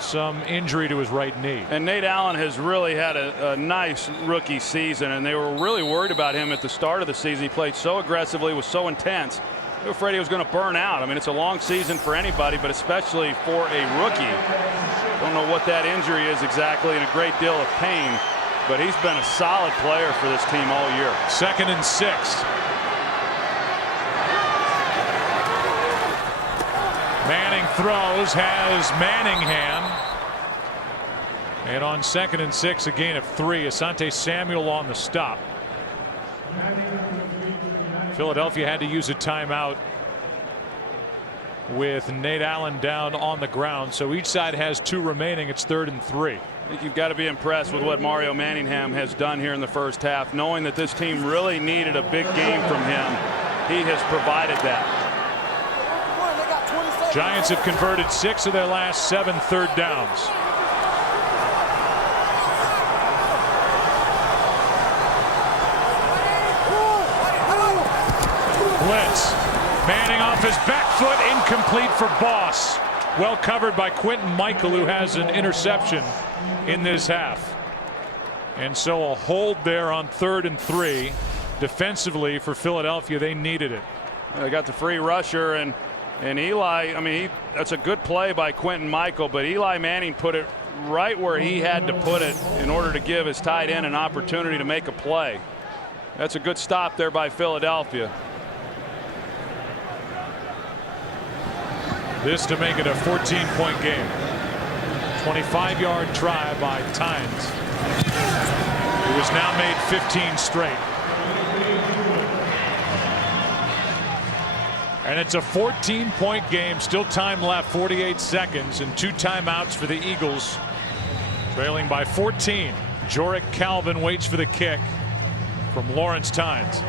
some injury to his right knee. And Nate Allen has really had a nice rookie season, and they were really worried about him at the start of the season. He played so aggressively, was so intense. They were afraid he was going to burn out. I mean, it's a long season for anybody, but especially for a rookie. Don't know what that injury is exactly, and a great deal of pain, but he's been a solid player for this team all year. 2nd and 6. Manning throws, has Manningham, and on 2nd and 6, a gain of 3. Asante Samuel on the stop. Philadelphia had to use a timeout with Nate Allen down on the ground, so each side has 2 remaining. It's 3rd and 3. I think you've got to be impressed with what Mario Manningham has done here in the first half, knowing that this team really needed a big game from him. He has provided that. Giants have converted 6 of their last 7 third downs. Blitz. Manning off his back foot, incomplete for Boss. Well covered by Quentin Michael, who has an interception in this half. And so a hold there on 3rd and 3. defensively for Philadelphia. They needed it. They got the free rusher, and Eli, I mean, that's a good play by Quentin Michael, but Eli Manning put it right where he had to put it in order to give his tight end an opportunity to make a play. That's a good stop there by Philadelphia. This to make it a 14-point game. 25-yard try by Tynes. It was now made 15 straight. And it's a 14-point game. Still time left, 48 seconds, and 2 timeouts for the Eagles. Trailing by 14. Jorick Calvin waits for the kick from Lawrence Tynes.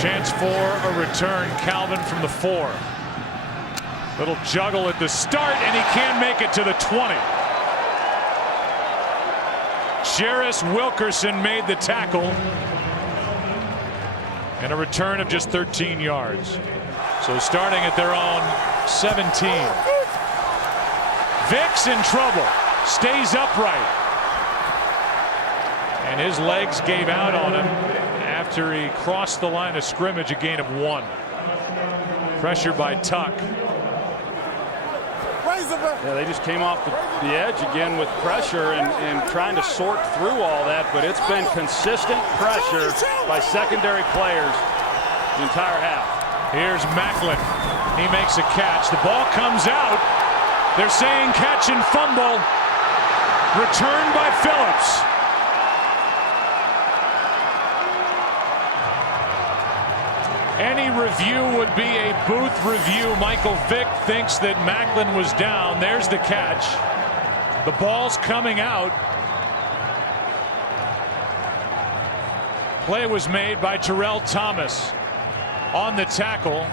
Chance for a return. Calvin from the 4. Little juggle at the start, and he can make it to the 20. Jarris Wilkerson made the tackle. And a return of just 13 yards. So starting at their own 17. Vicks in trouble. Stays upright. And his legs gave out on him after he crossed the line of scrimmage, a gain of 1. Pressure by Tuck. Yeah, they just came off the edge again with pressure and trying to sort through all that, but it's been consistent pressure by secondary players the entire half. Here's Maclin. He makes a catch. The ball comes out. They're saying catch and fumble. Returned by Phillips. Any review would be a booth review. Michael Vick thinks that Maclin was down. There's the catch. The ball's coming out. Play was made by Terrell Thomas on the tackle.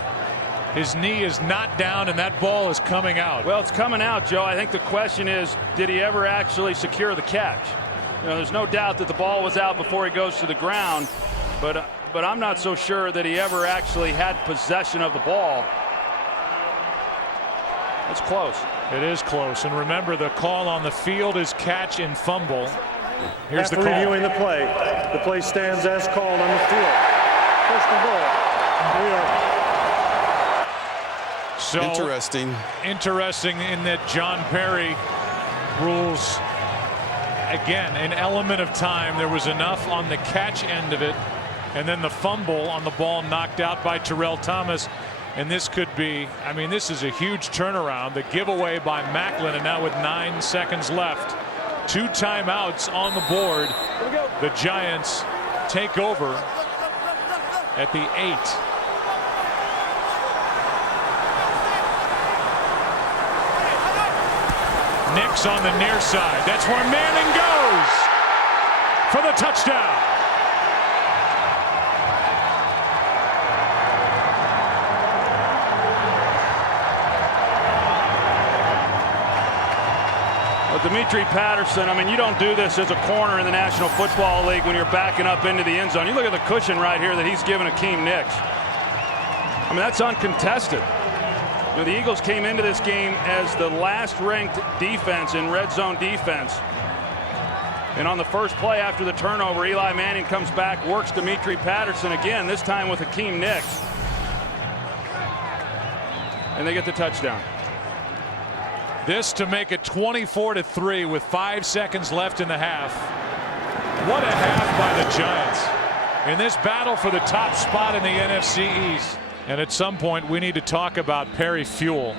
His knee is not down, and that ball is coming out. Well, it's coming out, Joe. I think the question is, did he ever actually secure the catch? You know, there's no doubt that the ball was out before he goes to the ground, but I'm not so sure that he ever actually had possession of the ball. It's close. It is close. And remember, the call on the field is catch and fumble. Here's the call. After reviewing the play stands as called on the field. First and goal. New York. So interesting in that John Perry rules again an element of time. There was enough on the catch end of it, and then the fumble on the ball knocked out by Terrell Thomas. And this could be, I mean, this is a huge turnaround. The giveaway by Maclin, and now with 9 seconds left, 2 timeouts on the board. The Giants take over at the 8. Nix on the near side. That's where Manning goes for the touchdown. Well, Dimitri Patterson, I mean, you don't do this as a corner in the National Football League when you're backing up into the end zone. You look at the cushion right here that he's given Akeem Nicks. I mean, that's uncontested. You know, the Eagles came into this game as the last ranked defense in red zone defense. And on the first play after the turnover, Eli Manning comes back, works Dimitri Patterson again, this time with Akeem Nicks. And they get the touchdown. This to make it 24-3 with 5 seconds left in the half. What a half by the Giants in this battle for the top spot in the NFC East. And at some point we need to talk about Perry Fewell,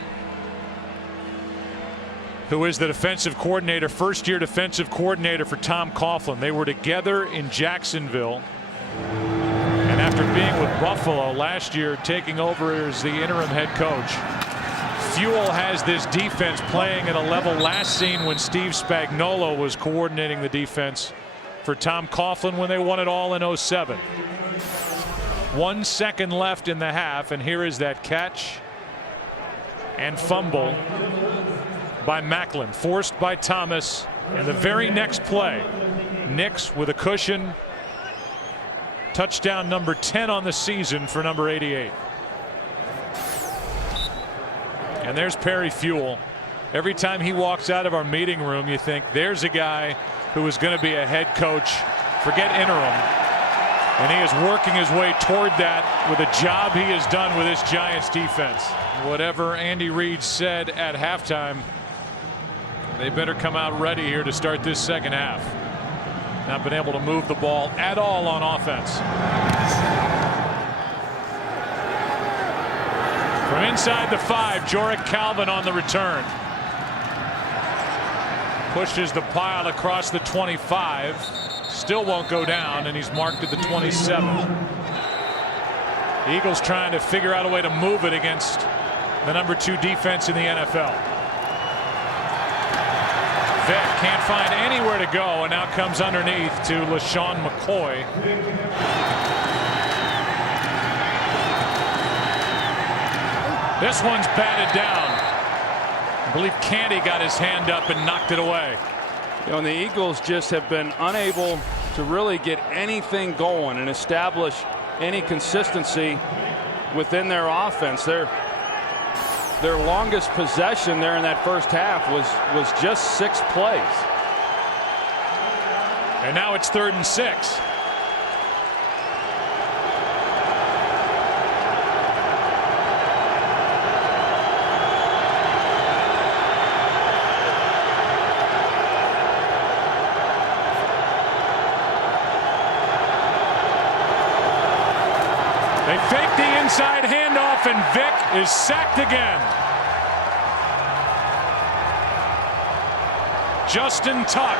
who is the defensive coordinator, first-year defensive coordinator for Tom Coughlin. They were together in Jacksonville, and after being with Buffalo last year, taking over as the interim head coach. Fewell has this defense playing at a level last seen when Steve Spagnuolo was coordinating the defense for Tom Coughlin when they won it all in 07. 1 second left in the half, and here is that catch and fumble by Maclin, forced by Thomas. And the very next play, Nix with a cushion, touchdown number 10 on the season for number 88. And there's Perry Fewell Every time he walks out of our meeting room, you think there's a guy who is going to be a head coach, forget interim, and he is working his way toward that with a job he has done with this Giants defense. Whatever Andy Reid said at halftime, they better come out ready here to start this second half. Not been able to move the ball at all on offense. From inside the 5, Jorick Calvin on the return. Pushes the pile across the 25. Still won't go down, and he's marked at the 27. The Eagles trying to figure out a way to move it against the number 2 defense in the NFL. Vick can't find anywhere to go, and now comes underneath to LaShawn McCoy. This one's batted down. I believe Canty got his hand up and knocked it away. You know, and the Eagles just have been unable to really get anything going and establish any consistency within their offense. Their longest possession there in that first half was just 6 plays. And now it's 3rd and 6. They fake the inside handoff, and Vick is sacked again. Justin Tuck.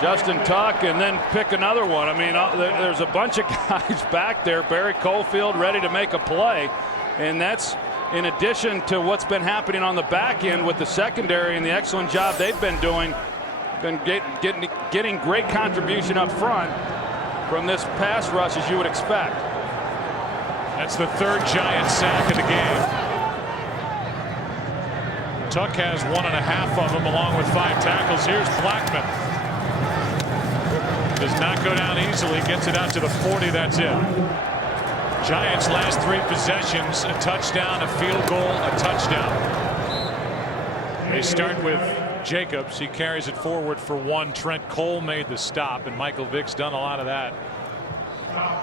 Justin Tuck, and then pick another one. I mean, there's a bunch of guys back there. Barry Cofield ready to make a play, and that's in addition to what's been happening on the back end with the secondary and the excellent job they've been doing. Been getting great contribution up front from this pass rush, as you would expect. That's the 3rd Giant sack of the game. Tuck has 1.5 of them, along with 5 tackles. Here's Blackman. Does not go down easily. Gets it out to the 40. That's it. Giants' last 3 possessions: a touchdown, a field goal, a touchdown. They start with Jacobs. He carries it forward for 1. Trent Cole made the stop, and Michael Vick's done a lot of that.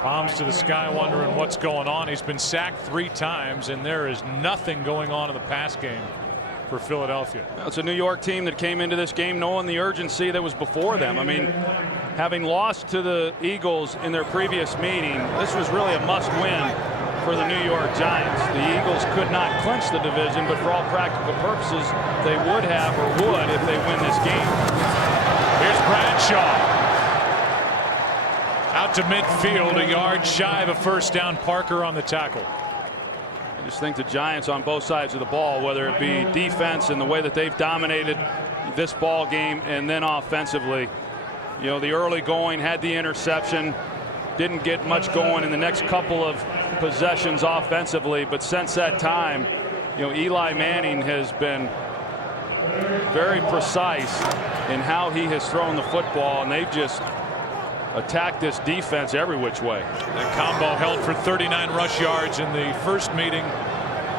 Palms to the sky, wondering what's going on. He's been sacked 3 times, and there is nothing going on in the pass game for Philadelphia. Well, it's a New York team that came into this game knowing the urgency that was before them. I mean, having lost to the Eagles in their previous meeting, this was really a must-win for the New York Giants. The Eagles could not clinch the division, but for all practical purposes, they would have or would if they win this game. Here's Bradshaw. Out to midfield, a yard shy of a first down. Parker on the tackle. I just think the Giants on both sides of the ball, whether it be defense and the way that they've dominated this ball game, and then offensively, you know, the early going, had the interception, didn't get much going in the next couple of possessions offensively, but since that time, you know, Eli Manning has been very precise in how he has thrown the football, and they've just attacked this defense every which way. The combo held for 39 rush yards in the first meeting,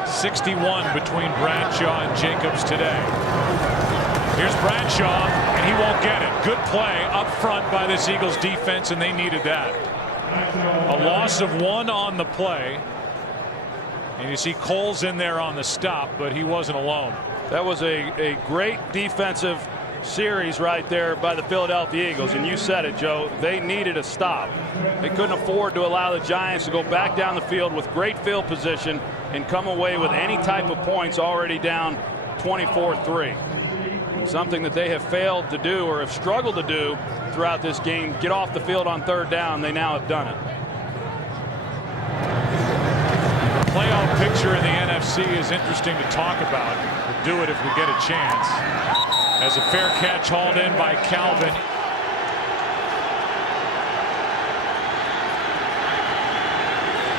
61 between Bradshaw and Jacobs today. Here's Bradshaw, and he won't get it. Good play up front by this Eagles defense, and they needed that. A loss of 1 on the play, and you see Cole's in there on the stop, but he wasn't alone. That was a great defensive series right there by the Philadelphia Eagles, and you said it, Joe. They needed a stop. They couldn't afford to allow the Giants to go back down the field with great field position and come away with any type of points already down 24-3. Something that they have failed to do, or have struggled to do throughout this game. Get off the field on 3rd down. They now have done it. The playoff picture in the NFC is interesting to talk about. We'll do it if we get a chance. As a fair catch hauled in by Calvin.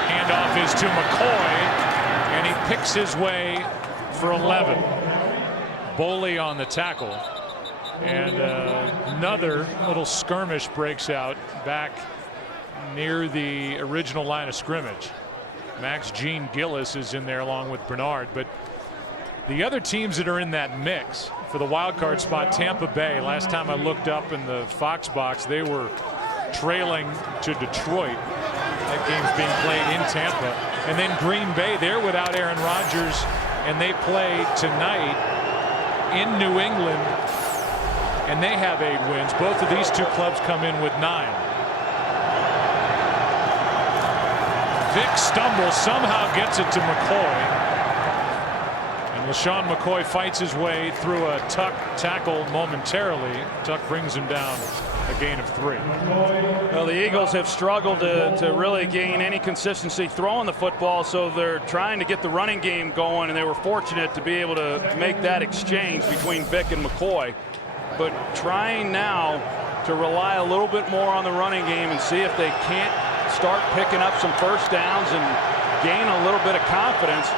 Handoff is to McCoy, and he picks his way for 11. Boley on the tackle, and another little skirmish breaks out back near the original line of scrimmage. Max Gene Gillis is in there along with Bernard. But the other teams that are in that mix for the wild card spot, Tampa Bay, last time I looked up in the Fox box, they were trailing to Detroit. That game's being played in Tampa. And then Green Bay, they're without Aaron Rodgers, and they play tonight in New England, and they have 8 wins. Both of these two clubs come in with 9. Vick stumbles, somehow gets it to McCoy. And LeSean McCoy fights his way through a Tuck tackle momentarily. Tuck brings him down a gain of 3. Well, the Eagles have struggled to really gain any consistency throwing the football, so they're trying to get the running game going, and they were fortunate to be able to make that exchange between Vick and McCoy. But trying now to rely a little bit more on the running game and see if they can't start picking up some first downs and gain a little bit of confidence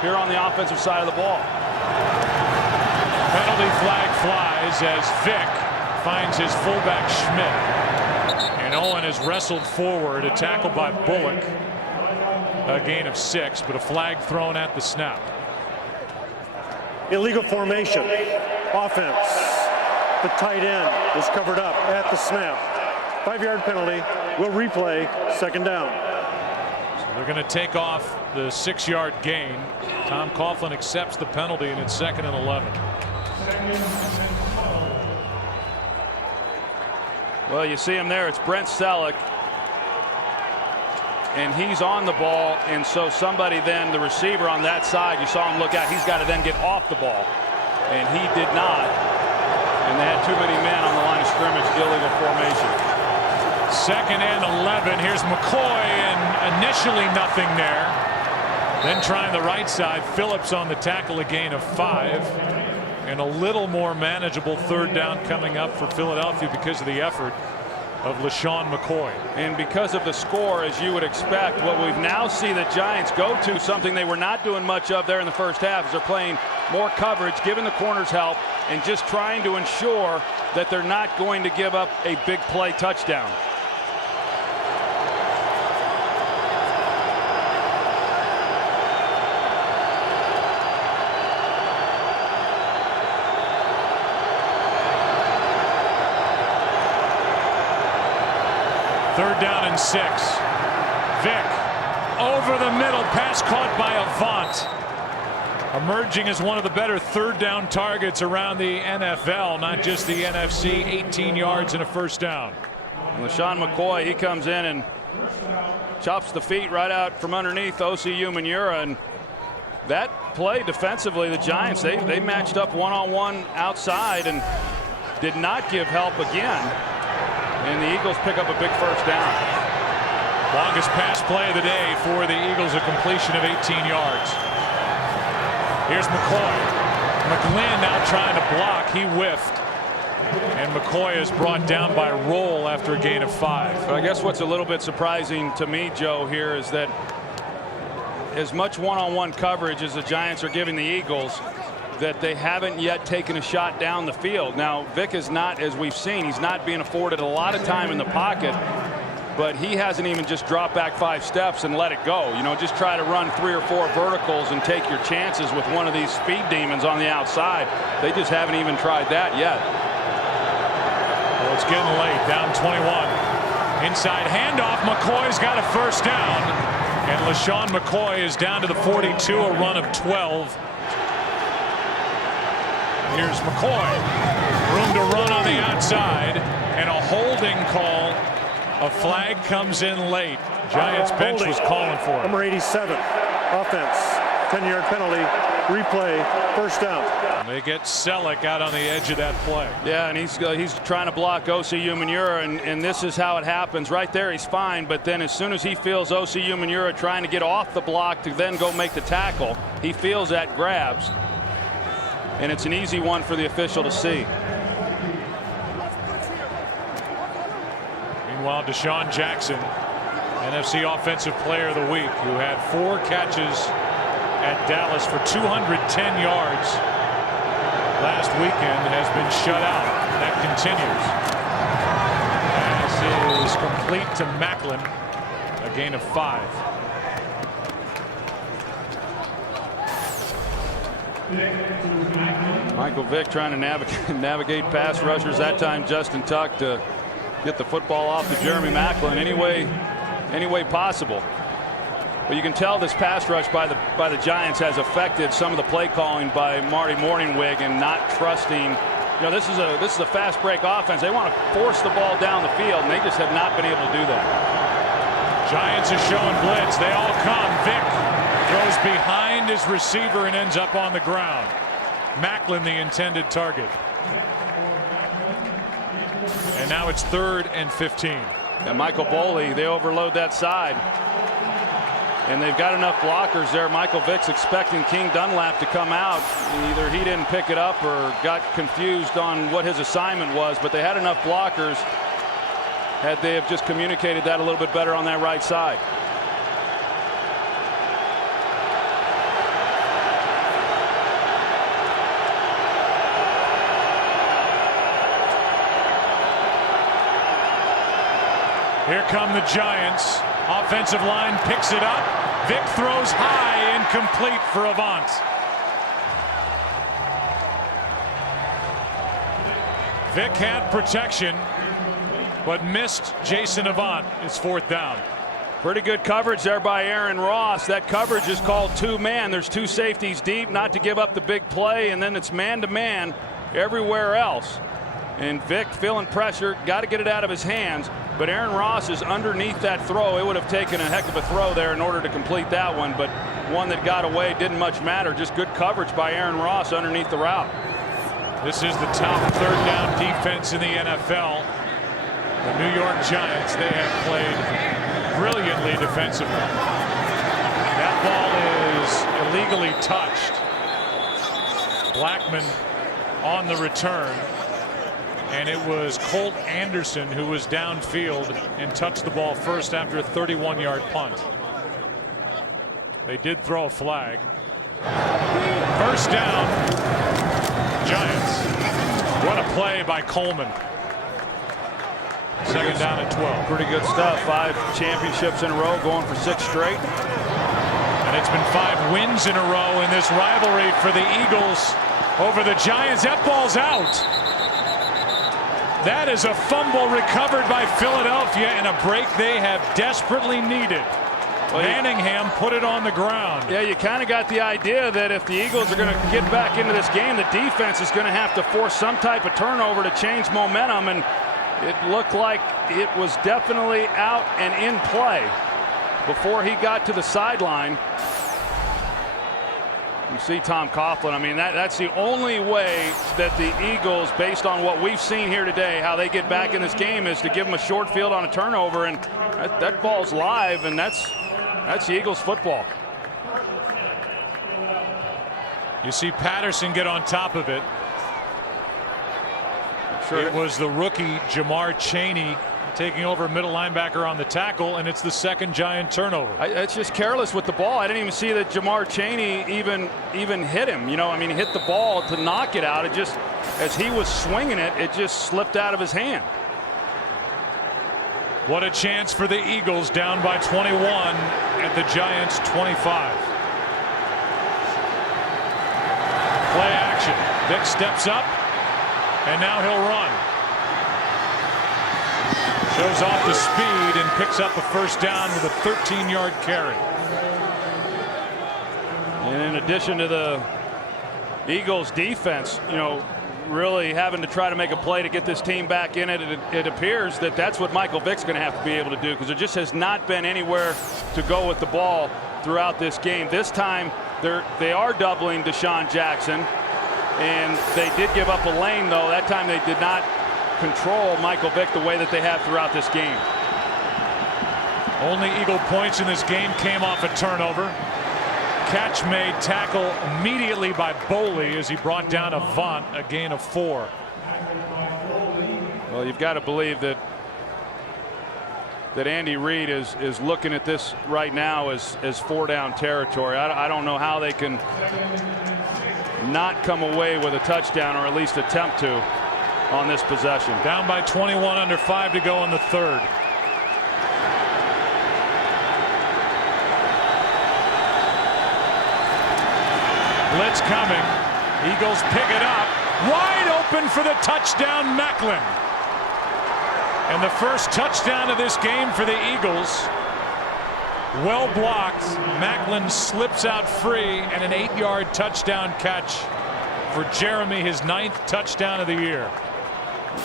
here on the offensive side of the ball. Penalty flag flies as Vick finds his fullback Schmidt, and Owen is wrestled forward, a tackle by Bullock, a gain of 6, but a flag thrown at the snap. Illegal formation. Offense. The tight end was covered up at the snap. 5-yard penalty. Will replay. Second down. So they're going to take off the 6-yard gain. Tom Coughlin accepts the penalty, and it's 2nd and 11. Well, you see him there. It's Brent Selleck, and he's on the ball, and so somebody then, the receiver on that side, you saw him look out. He's got to then get off the ball, and he did not. And they had too many men on the line of scrimmage, illegal formation. 2nd and 11. Here's McCoy, and initially nothing there. Then trying the right side. Phillips on the tackle, a gain of 5. And a little more manageable 3rd down coming up for Philadelphia because of the effort of LeSean McCoy. And because of the score, as you would expect, what we've now see the Giants go to, something they were not doing much of there in the first half, is they're playing more coverage, giving the corners help, and just trying to ensure that they're not going to give up a big play touchdown. Third down and 6. Vick over the middle, pass caught by Avant. Emerging as one of the better 3rd down targets around the NFL, not just the NFC. 18 yards and a 1st down. And LeSean McCoy, he comes in and chops the feet right out from underneath Osi Umenyiora, and that play defensively, the Giants, they matched up one-on-one outside and did not give help again. And the Eagles pick up a big 1st down. Longest pass play of the day for the Eagles, a completion of 18 yards. Here's McCoy. McGlynn now trying to block. He whiffed. And McCoy is brought down by roll after a gain of 5. But I guess what's a little bit surprising to me, Joe, here is that as much one-on-one coverage as the Giants are giving the Eagles, that they haven't yet taken a shot down the field. Now, Vick is not, as we've seen, he's not being afforded a lot of time in the pocket, but he hasn't even just dropped back 5 steps and let it go. You know, just try to run 3 or 4 verticals and take your chances with one of these speed demons on the outside. They just haven't even tried that yet. Well, it's getting late, down 21. Inside handoff, McCoy's got a 1st down. And LeSean McCoy is down to the 42, a run of 12. Here's McCoy. Room to run on the outside, and a holding call. A flag comes in late. Giants bench was calling for it. Number 87. Offense. 10-yard penalty. Replay. 1st down. And they get Selleck out on the edge of that play. Yeah, and he's trying to block Osi Umenyiora, and this is how it happens. Right there, he's fine, but then as soon as he feels Osi Umenyiora trying to get off the block to then go make the tackle, he feels that grabs. And it's an easy one for the official to see. Meanwhile, Deshaun Jackson, NFC Offensive Player of the Week, who had 4 catches at Dallas for 210 yards last weekend, has been shut out. That continues. Pass is complete to Macklin, a gain of 5. Michael Vick trying to navigate pass rushers. That time Justin Tuck to get the football off to Jeremy Maclin any way possible. But you can tell this pass rush by the Giants has affected some of the play calling by Marty Morningwig and not trusting. You know, this is a fast break offense. They want to force the ball down the field, and they just have not been able to do that. Giants are showing blitz. They all come. Vick goes behind his receiver and ends up on the ground. Maclin the intended target. And now it's 3rd and 15. And Michael Boley, they overload that side. And they've got enough blockers there. Michael Vick's expecting King Dunlap to come out. Either he didn't pick it up or got confused on what his assignment was, but they had enough blockers. Had they have just communicated that a little bit better on that right side. Here come the Giants. Offensive line picks it up. Vick throws high, incomplete for Avant. Vick had protection, but missed Jason Avant. It's 4th down. Pretty good coverage there by Aaron Ross. That coverage is called 2-man. There's 2 safeties deep, not to give up the big play, and then it's man-to-man everywhere else. And Vick feeling pressure, got to get it out of his hands. But Aaron Ross is underneath that throw. It would have taken a heck of a throw there in order to complete that one, but one that got away didn't much matter. Just good coverage by Aaron Ross underneath the route. This is the top 3rd down defense in the NFL. The New York Giants, they have played brilliantly defensively. That ball is illegally touched. Blackman on the return. And it was Colt Anderson who was downfield and touched the ball first after a 31-yard punt. They did throw a flag. 1st down, Giants. What a play by Coleman. 2nd down and 12. Pretty good stuff. 5 championships in a row, going for 6 straight. And it's been 5 wins in a row in this rivalry for the Eagles over the Giants. That ball's out. That is a fumble recovered by Philadelphia in a break they have desperately needed. Well, Manningham put it on the ground. Yeah, you kind of got the idea that if the Eagles are going to get back into this game, the defense is going to have to force some type of turnover to change momentum, and it looked like it was definitely out and in play before he got to the sideline. You see Tom Coughlin. I mean, that's the only way that the Eagles, based on what we've seen here today, how they get back in this game is to give them a short field on a turnover, and that ball's live, and that's the Eagles football. You see Patterson get on top of it. Sure. It was the rookie Jamar Chaney taking over middle linebacker on the tackle, and it's the 2nd Giant turnover. It's just careless with the ball. I didn't even see that Jamar Chaney even hit him. You know, I mean, he hit the ball to knock it out. It just, as he was swinging it, it just slipped out of his hand. What a chance for the Eagles, down by 21 at the Giants 25. Play action. Vick steps up, and now he'll run. Shows off the speed and picks up a 1st down with a 13-yard carry. And in addition to the Eagles defense, you know, really having to try to make a play to get this team back in it, it appears that that's what Michael Vick's going to have to be able to do, because there just has not been anywhere to go with the ball throughout this game. This time they are doubling Deshaun Jackson, and they did give up a lane, though. That time they did not control Michael Vick the way that they have throughout this game. Only Eagle points in this game came off a turnover. Catch made, tackle immediately by Boley as he brought down Avant, a gain of 4. Well, you've got to believe that Andy Reid is looking at this right now as 4-down territory. I don't know how they can not come away with a touchdown, or at least attempt to, on this possession. Down by 21, under 5 to go in the 3rd. Blitz coming. Eagles pick it up. Wide open for the touchdown, Macklin. And the first touchdown of this game for the Eagles. Well blocked. Macklin slips out free, and an 8-yard touchdown catch for Jeremy, his 9th touchdown of the year.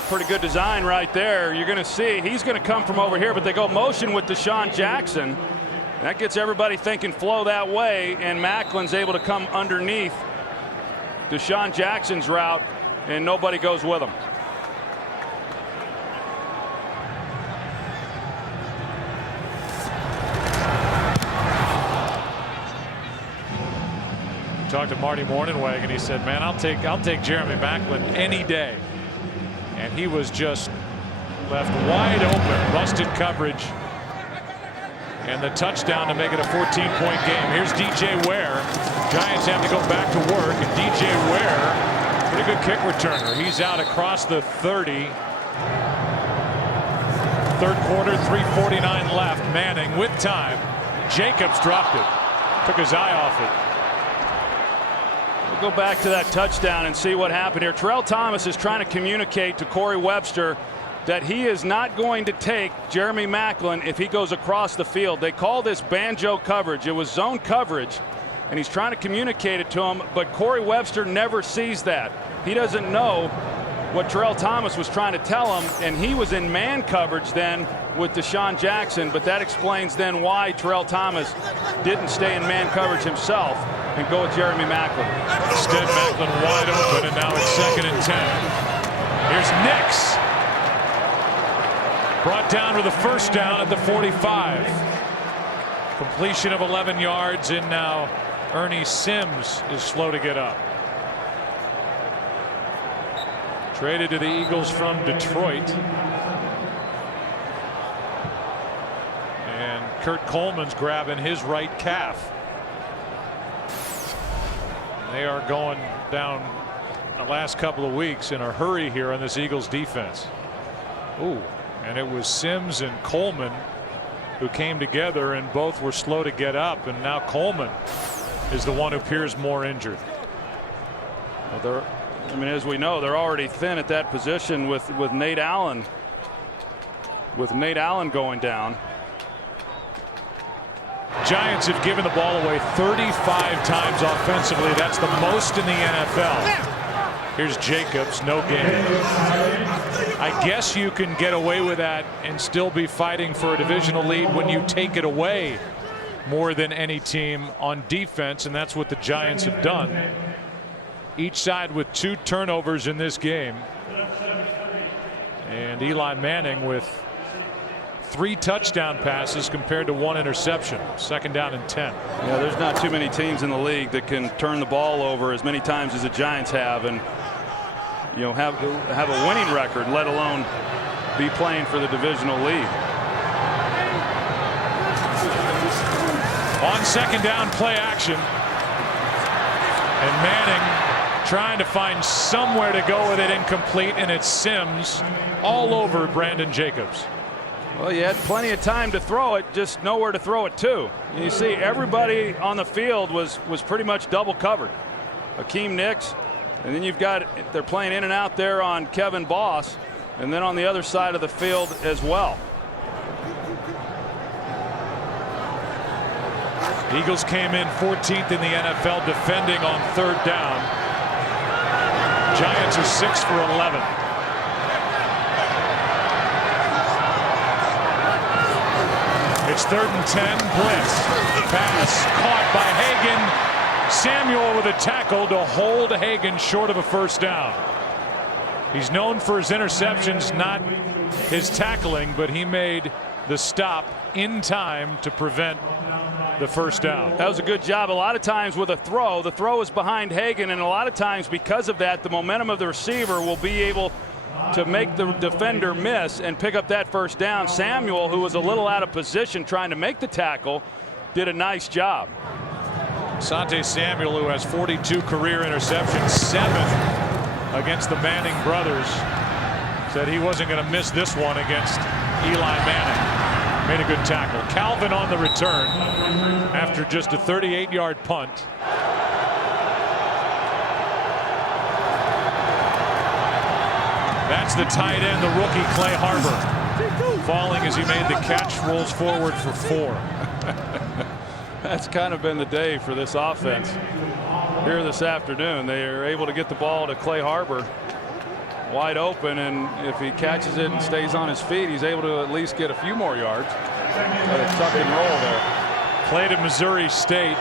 Pretty good design right there. You're going to see he's going to come from over here, but they go motion with DeSean Jackson. That gets everybody thinking flow that way, and Macklin's able to come underneath DeSean Jackson's route, and nobody goes with him. Talked to Marty Mornhinweg, and he said, man, I'll take Jeremy Macklin any day. And he was just left wide open. Busted coverage. And the touchdown to make it a 14-point game. Here's DJ Ware. Giants have to go back to work. And DJ Ware, pretty good kick returner. He's out across the 30. Third quarter, 3:49 left. Manning with time. Jacobs dropped it. Took his eye off it. We'll go back to that touchdown and see what happened here. Terrell Thomas is trying to communicate to Corey Webster that he is not going to take Jeremy Macklin if he goes across the field. They call this banjo coverage. It was zone coverage, and he's trying to communicate it to him, but Corey Webster never sees that. He doesn't know what Terrell Thomas was trying to tell him, and he was in man coverage then with DeSean Jackson, but that explains then why Terrell Thomas didn't stay in man coverage himself and go with Jeremy Macklin. Instead, Macklin wide open, and now it's 2nd and 10. Here's Nix. Brought down with a first down at the 45. Completion of 11 yards, and now Ernie Sims is slow to get up. Traded to the Eagles from Detroit. And Kurt Coleman's grabbing his right calf. They are going down the last couple of weeks in a hurry here on this Eagles defense. Ooh. And it was Sims and Coleman who came together, and both were slow to get up, and now Coleman is the one who appears more injured. Well, I mean, as we know, they're already thin at that position with Nate Allen. With Nate Allen going down. Giants have given the ball away 35 times offensively. That's the most in the NFL. Here's Jacobs, no gain. I guess you can get away with that and still be fighting for a divisional lead when you take it away more than any team on defense, and that's what the Giants have done. Each side with 2 turnovers in this game. And Eli Manning with 3 touchdown passes compared to 1 interception. 2nd down and 10. Yeah, there's not too many teams in the league that can turn the ball over as many times as the Giants have, and have a winning record, let alone be playing for the divisional lead. On 2nd down, play action, and Manning trying to find somewhere to go with it, incomplete, and it's Sims all over Brandon Jacobs. Well, you had plenty of time to throw it, just nowhere to throw it to. You see everybody on the field was pretty much double covered. Akeem Nicks, and then they're playing in and out there on Kevin Boss, and then on the other side of the field as well. Eagles came in 14th in the NFL defending on 3rd down. Giants are 6 for 11. It's 3rd and 10. Blitz. Pass caught by Hagan. Samuel with a tackle to hold Hagan short of a first down. He's known for his interceptions, not his tackling, but he made the stop in time to prevent the first down. That was a good job. A lot of times with a throw, the throw is behind Hagan, and a lot of times because of that, the momentum of the receiver will be able to make the defender miss and pick up that first down. Samuel, who was a little out of position trying to make the tackle, did a nice job. Asante Samuel, who has 42 career interceptions, 7 against the Manning brothers, said he wasn't going to miss this one against Eli Manning. Made a good tackle. Calvin on the return after just a 38-yard punt. That's the tight end, the rookie Clay Harbor. Falling as he made the catch, rolls forward for 4. That's kind of been the day for this offense here this afternoon. They are able to get the ball to Clay Harbor wide open, and if he catches it and stays on his feet, he's able to at least get a few more yards. But a tuck and roll there. Played at Missouri State,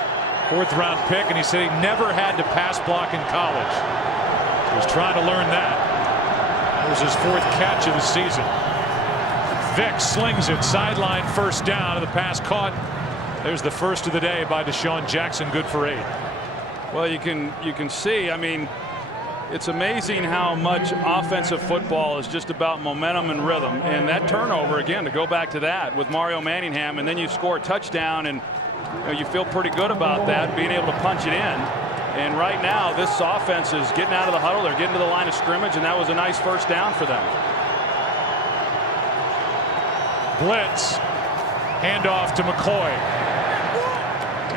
4th-round pick, and he said he never had to pass block in college. He was trying to learn that. It was his 4th catch of the season. Vick slings it sideline, first down, and the pass caught. There's the first of the day by Deshaun Jackson, good for 8. Well, you can see, I mean, it's amazing how much offensive football is just about momentum and rhythm. And that turnover, again, to go back to that with Mario Manningham, and then you score a touchdown, and you feel pretty good about that, being able to punch it in. And right now, this offense is getting out of the huddle. They're getting to the line of scrimmage, and that was a nice first down for them. Blitz, handoff to McCoy,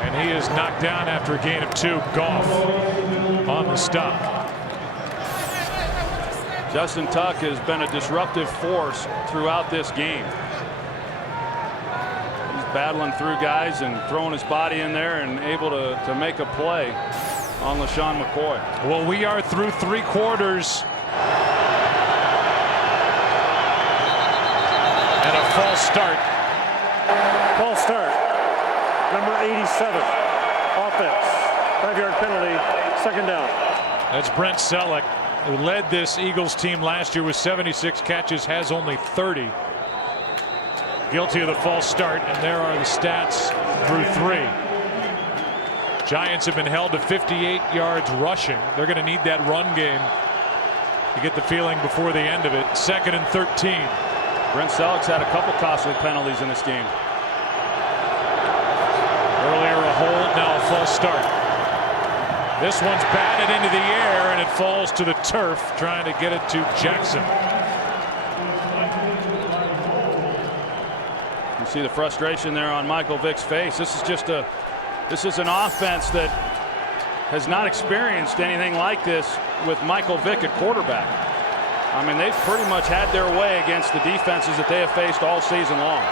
and he is knocked down after a gain of 2. Goff on the stop. Justin Tuck has been a disruptive force throughout this game. He's battling through guys and throwing his body in there and able to make a play on LaShawn McCoy. Well, we are through 3 quarters. And a false start. False start. Number 87. Offense. 5-yard penalty. 2nd down. That's Brent Selleck, who led this Eagles team last year with 76 catches, has only 30. Guilty of the false start, and there are the stats through 3. Giants have been held to 58 yards rushing. They're going to need that run game to get the feeling before the end of it. 2nd and 13. Brent Selleck's had a couple costly penalties in this game. Earlier a hold, now a false start. This one's batted into the air, and it falls to the turf, trying to get it to Jackson. You see the frustration there on Michael Vick's face. This is an offense that has not experienced anything like this with Michael Vick at quarterback. I mean, they've pretty much had their way against the defenses that they have faced all season long.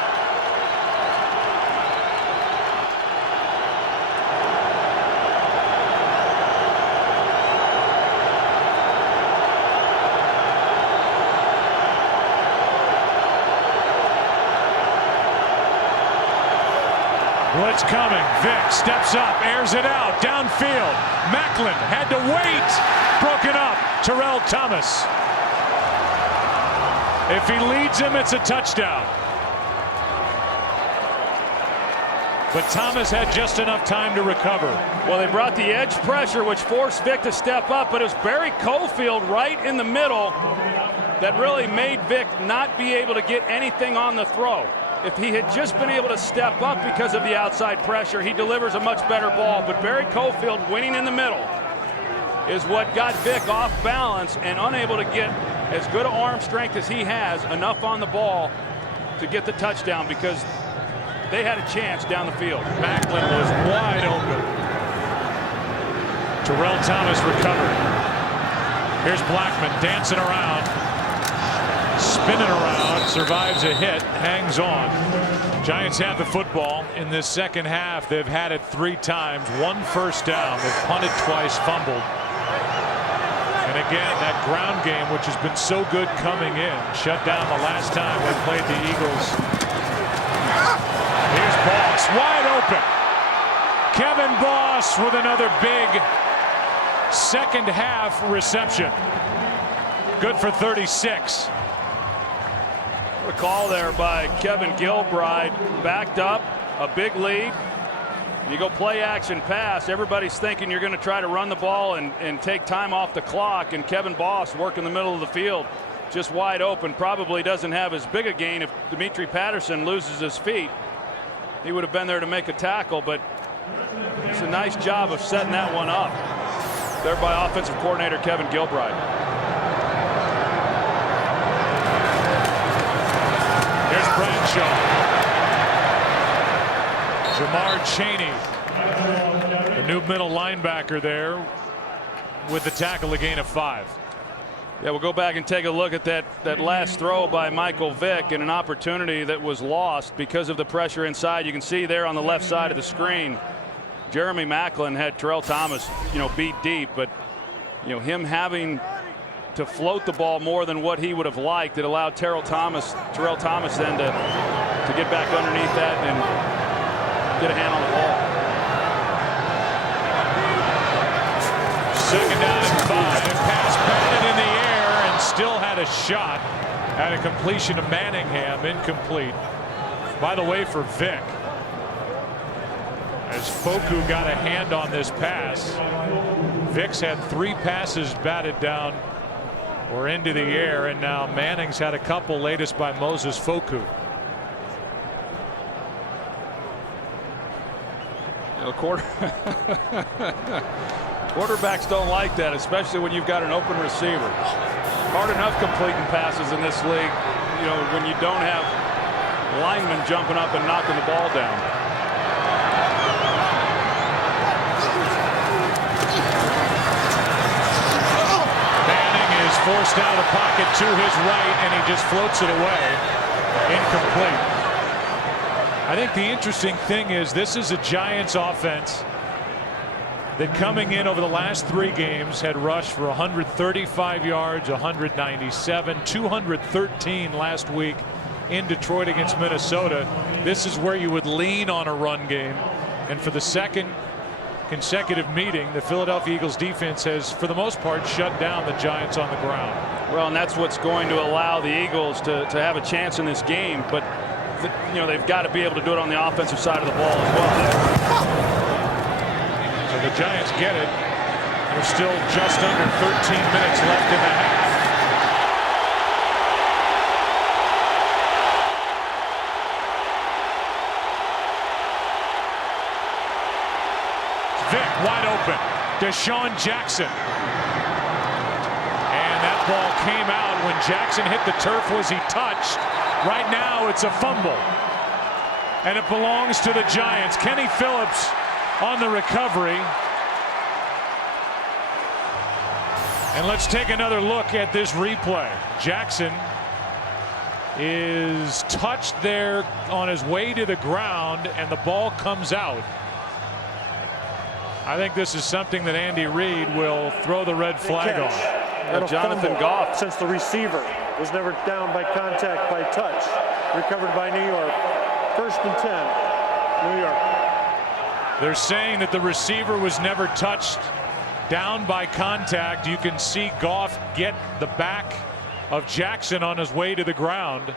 Blitz coming. Vick steps up, airs it out, downfield. Macklin had to wait. Broken up. Terrell Thomas. If he leads him, it's a touchdown. But Thomas had just enough time to recover. Well, they brought the edge pressure, which forced Vick to step up, but it was Barry Cofield right in the middle that really made Vick not be able to get anything on the throw. If he had just been able to step up because of the outside pressure, he delivers a much better ball. But Barry Cofield winning in the middle is what got Vick off balance and unable to get as good an arm strength as he has, enough on the ball to get the touchdown, because they had a chance down the field. Macklin was wide open. Terrell Thomas recovered. Here's Blackman dancing around, spinning around, survives a hit, hangs on. Giants have the football in this second half. They've had it 3 times, 1 first down. They've punted twice, fumbled. And again, that ground game, which has been so good coming in, shut down the last time they played the Eagles. Here's Boss, wide open. Kevin Boss with another big second half reception. Good for 36. A call there by Kevin Gilbride, backed up, a big lead. You go play action pass, everybody's thinking you're going to try to run the ball and take time off the clock, and Kevin Boss working the middle of the field, just wide open. Probably doesn't have as big a gain. If Dimitri Patterson loses his feet, he would have been there to make a tackle, but it's a nice job of setting that one up there by offensive coordinator Kevin Gilbride. Here's Bradshaw. Jamar Chaney, the new middle linebacker there, with the tackle, a gain of 5. Yeah, we'll go back and take a look at that last throw by Michael Vick, and an opportunity that was lost because of the pressure inside. You can see there on the left side of the screen, Jeremy Maclin had Terrell Thomas, beat deep, but him having to float the ball more than what he would have liked, it allowed Terrell Thomas then to get back underneath that and get a hand on the ball. Second down and 5. Pass batted in the air and still had a shot at a completion to Manningham. Incomplete. By the way, for Vick, as Foku got a hand on this pass, Vick's had 3 passes batted down or into the air, and now Manning's had a couple, latest by Moses Foku. Quarterbacks don't like that, especially when you've got an open receiver. Hard enough completing passes in this league, when you don't have linemen jumping up and knocking the ball down. Manning is forced out of the pocket to his right, and he just floats it away. Incomplete. I think the interesting thing is this is a Giants offense that, coming in over the last 3 games, had rushed for 135 yards, 197, 213 last week in Detroit against Minnesota. This is where you would lean on a run game, and for the second consecutive meeting, the Philadelphia Eagles defense has, for the most part, shut down the Giants on the ground. Well, and that's what's going to allow the Eagles to have a chance in this game, but they've got to be able to do it on the offensive side of the ball as well. So the Giants get it. There's still just under 13 minutes left in the half. Vick wide open. Deshaun Jackson. And that ball came out when Jackson hit the turf. Was he touched? Right now it's a fumble. And it belongs to the Giants. Kenny Phillips on the recovery. And let's take another look at this replay. Jackson is touched there on his way to the ground, and the ball comes out. I think this is something that Andy Reid will throw the red flag on. Jonathan Goff, since the receiver was never down by contact, by touch. Recovered by New York. 1st and 10, New York. They're saying that the receiver was never touched, down by contact. You can see Goff get the back of Jackson on his way to the ground.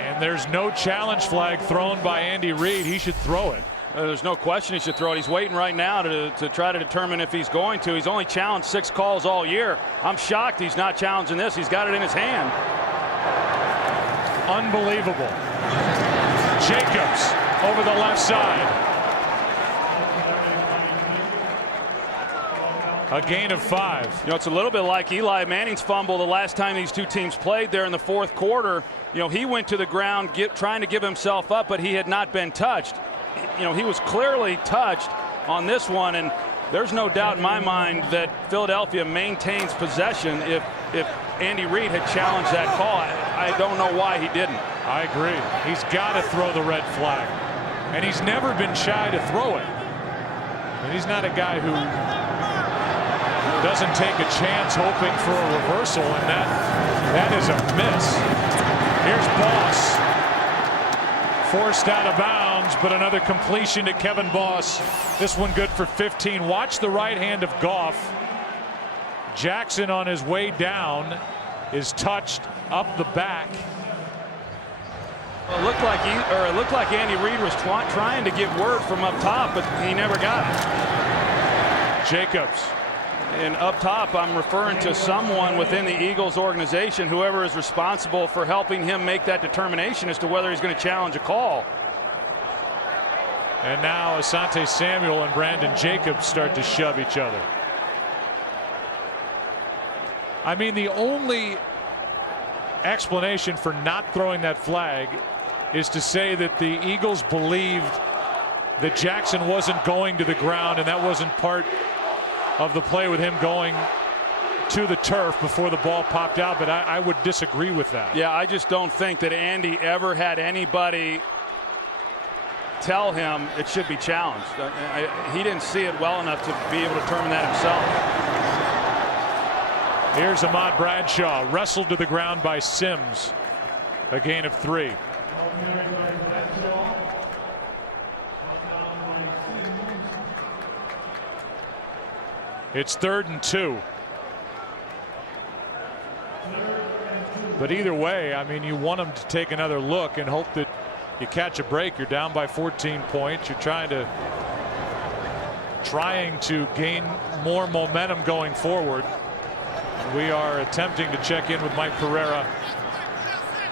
And there's no challenge flag thrown by Andy Reid. He should throw it. There's no question he should throw it. He's waiting right now to try to determine if he's going to. He's only challenged 6 calls all year. I'm shocked he's not challenging this. He's got it in his hand. Unbelievable. Jacobs over the left side. A gain of 5. It's a little bit like Eli Manning's fumble the last time these 2 teams played there in the 4th quarter. He went to the ground trying to give himself up, but he had not been touched. He was clearly touched on this one, and there's no doubt in my mind that Philadelphia maintains possession. If Andy Reid had challenged that call, I don't know why he didn't. I agree. He's got to throw the red flag, and he's never been shy to throw it. And he's not a guy who doesn't take a chance hoping for a reversal, and that is a miss. Here's Boss, forced out of bounds, but another completion to Kevin Boss. This one good for 15. Watch the right hand of Goff. Jackson on his way down is touched up the back. Well, it looked like Andy Reid was trying to get word from up top, but he never got it. Jacobs. And up top, I'm referring to someone within the Eagles organization, whoever is responsible for helping him make that determination as to whether he's going to challenge a call. And now Asante Samuel and Brandon Jacobs start to shove each other. I mean, the only explanation for not throwing that flag is to say that the Eagles believed that Jackson wasn't going to the ground, and that wasn't part of the play with him going to the turf before the ball popped out, but I would disagree with that. Yeah, I just don't think that Andy ever had anybody tell him it should be challenged. He didn't see it well enough to be able to determine that himself. Here's Ahmad Bradshaw, wrestled to the ground by Sims. A gain of 3. It's 3rd and 2. But either way, I mean, you want them to take another look and hope that you catch a break. You're down by 14 points. You're trying to gain more momentum going forward. And we are attempting to check in with Mike Pereira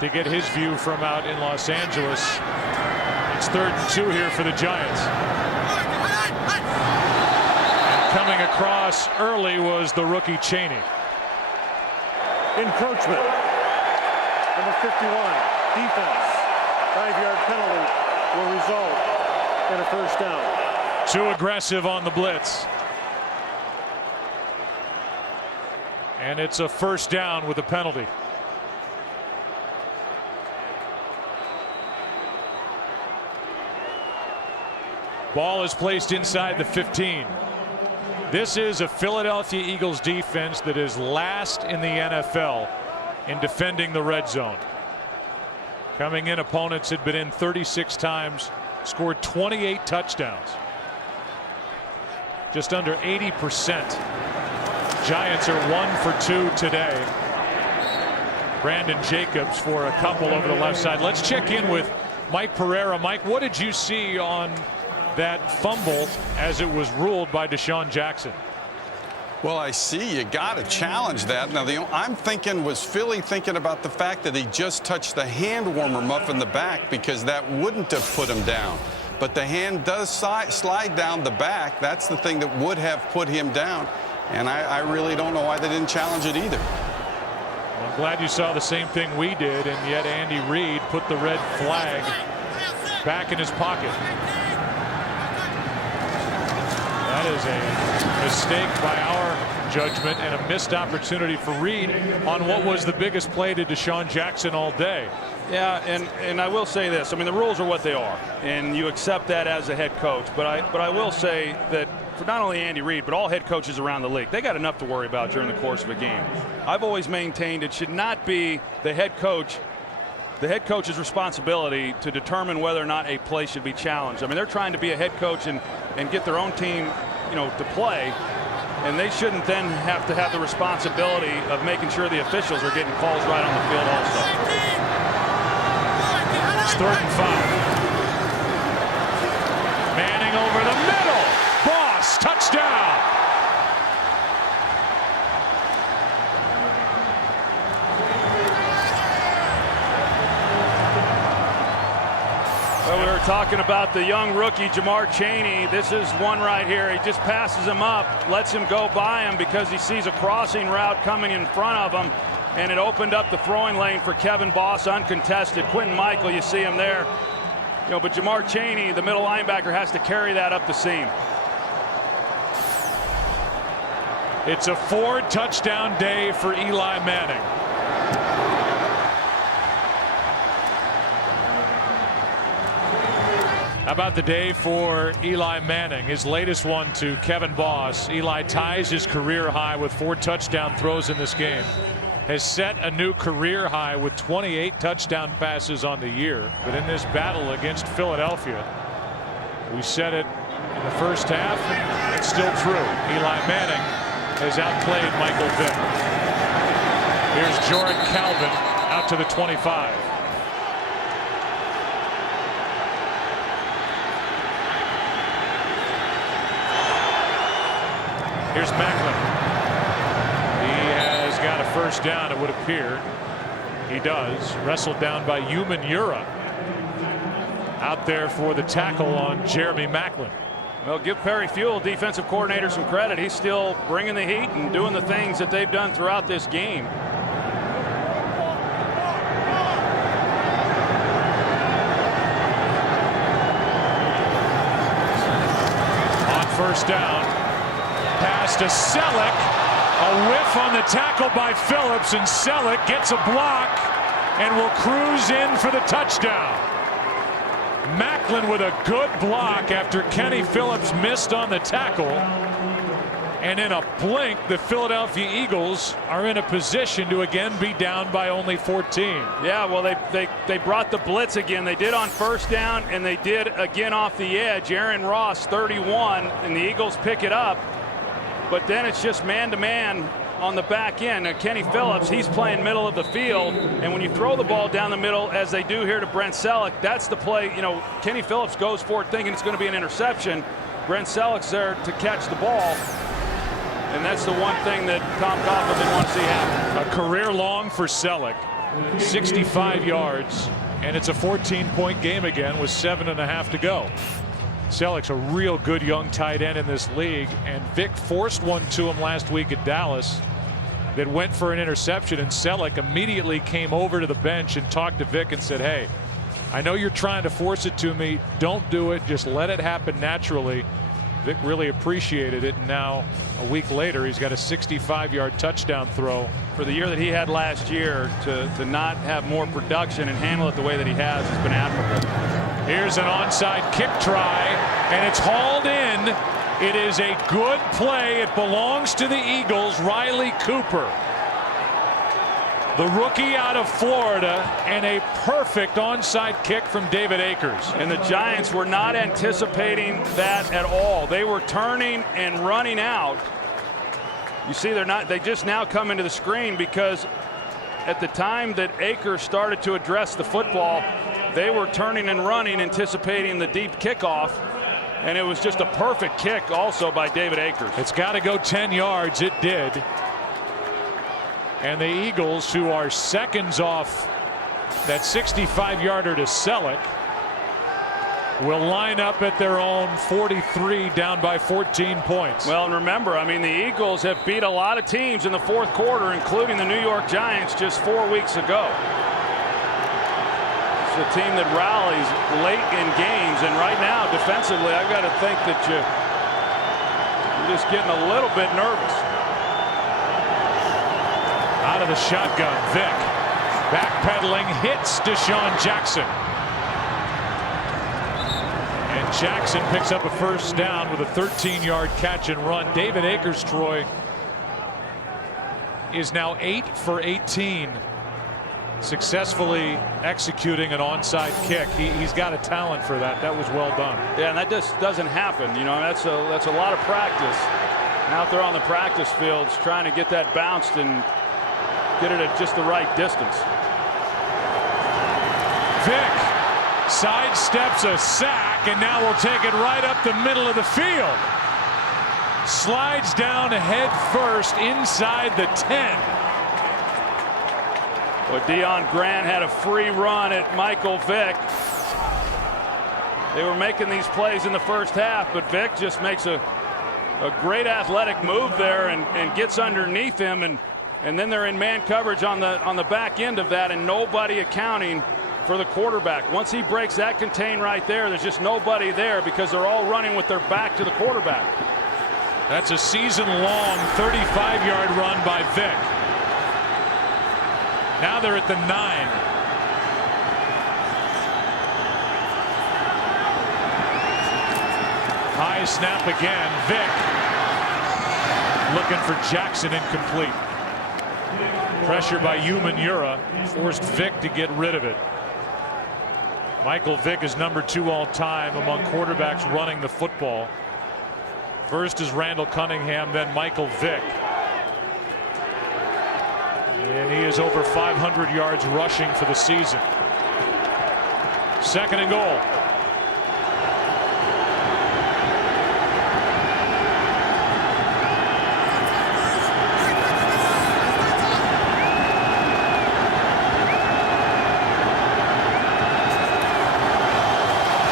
to get his view from out in Los Angeles. It's 3rd and 2 here for the Giants. And coming across early was the rookie Chaney. Encroachment. Number 51, defense. 5-yard penalty will result in a first down. Too aggressive on the blitz. And it's a first down with a penalty. Ball is placed inside the 15. This is a Philadelphia Eagles defense that is last in the NFL in defending the red zone. Coming in, opponents had been in 36 times, scored 28 touchdowns. Just under 80%. Giants are 1 for 2 today. Brandon Jacobs for a couple over the left side. Let's check in with Mike Pereira. Mike, what did you see on that fumble as it was ruled by Deshaun Jackson? Well, I see you got to challenge that. Now, I'm thinking, was Philly thinking about the fact that he just touched the hand warmer muff in the back, because that wouldn't have put him down. But the hand does slide down the back. That's the thing that would have put him down. And I really don't know why they didn't challenge it either. Well, I'm glad you saw the same thing we did, and yet Andy Reid put the red flag back in his pocket. That is a mistake by our judgment and a missed opportunity for Reid on what was the biggest play to Deshaun Jackson all day. Yeah, and I will say this. I mean, the rules are what they are, and you accept that as a head coach. But I will say that for not only Andy Reid, but all head coaches around the league, they got enough to worry about during the course of a game. I've always maintained it should not be the head coach's responsibility to determine whether or not a play should be challenged. I mean, they're trying to be a head coach and get their own team, to play, and they shouldn't then have to have the responsibility of making sure the officials are getting calls right on the field also. It's 3rd and 5. Manning over the middle. Boss, touchdown. Well, we were talking about the young rookie Jamar Chaney. This is one right here. He just passes him up, lets him go by him because he sees a crossing route coming in front of him, and it opened up the throwing lane for Kevin Boss uncontested. Quentin Michael, you see him there. But Jamar Chaney, the middle linebacker, has to carry that up the seam. It's a 4-touchdown day for Eli Manning. How about the day for Eli Manning? His latest one to Kevin Boss. Eli ties his career high with 4 touchdown throws in this game. Has set a new career high with 28 touchdown passes on the year. But in this battle against Philadelphia, we said it in the first half. It's still true. Eli Manning has outplayed Michael Vick. Here's Jordan Calvin out to the 25. Here's Macklin. He has got a first down, it would appear. He does. Wrestled down by Yuman Ura. Out there for the tackle on Jeremy Macklin. Well, give Perry Fuel, defensive coordinator, some credit. He's still bringing the heat and doing the things that they've done throughout this game. On first down, pass pass to Selleck. A whiff on the tackle by Phillips, and Selleck gets a block and will cruise in for the touchdown. Macklin with a good block after Kenny Phillips missed on the tackle. And in a blink, the Philadelphia Eagles are in a position to again be down by only 14. Yeah, well, they brought the blitz again. They did on first down, and they did again off the edge. Aaron Ross, 31, and the Eagles pick it up. But then it's just man-to-man on the back end. Now, Kenny Phillips, he's playing middle of the field, and when you throw the ball down the middle, as they do here to Brent Selleck, that's the play. You know, Kenny Phillips goes for it thinking it's going to be an interception. Brent Selleck's there to catch the ball. And that's the one thing that Tom Coughlin didn't want to see happen. A career long for Selleck, 65 yards, and it's a 14-point game again with 7.5 to go. Selleck's a real good young tight end in this league, and Vic forced one to him last week at Dallas that went for an interception, and Selleck immediately came over to the bench and talked to Vic and said, hey, I know you're trying to force it to me. Don't do it. Just let it happen naturally. Vic really appreciated it, and now a week later he's got a 65-yard touchdown throw. For the year that he had last year, to not have more production and handle it the way that he has been admirable. Here's an onside kick try, and it's hauled in. It is a good play. It belongs to the Eagles. Riley Cooper, the rookie out of Florida, and a perfect onside kick from David Akers. And the Giants were not anticipating that at all. They were turning and running out. You see, they just now come into the screen, because at the time that Akers started to address the football, they were turning and running, anticipating the deep kickoff. And it was just a perfect kick also by David Akers. It's got to go 10 yards. It did. And the Eagles, who are seconds off that 65-yarder to Selleck, will line up at their own 43, down by 14 points. Well, and remember, I mean, the Eagles have beat a lot of teams in the fourth quarter, including the New York Giants just 4 weeks ago. It's a team that rallies late in games, and right now, defensively, I've got to think that you're just getting a little bit nervous. Out of the shotgun, Vic backpedaling, hits Deshaun Jackson. And Jackson picks up a first down with a 13-yard catch and run. David Akers, Troy, is now 8 for 18, successfully executing an onside kick. He's got a talent for that. That was well done. Yeah, and that just doesn't happen. You know, that's a lot of practice. And out there on the practice fields, trying to get that bounced and get it at just the right distance. Vic sidesteps a sack, and now will take it right up the middle of the field. Slides down head first inside the 10. Well, Deion Grant had a free run at Michael Vick. They were making these plays in the first half, but Vick just makes a great athletic move there and gets underneath him, and then they're in man coverage on the back end of that, and nobody accounting for the quarterback. Once he breaks that contain right there, there's just nobody there because they're all running with their back to the quarterback. That's a season-long 35-yard run by Vick. Now they're at the 9. High snap again. Vick looking for Jackson, incomplete. Pressure by Umanura forced Vick to get rid of it. Michael Vick is number 2 all time among quarterbacks running the football. First is Randall Cunningham, then Michael Vick. And he is over 500 yards rushing for the season. Second and goal.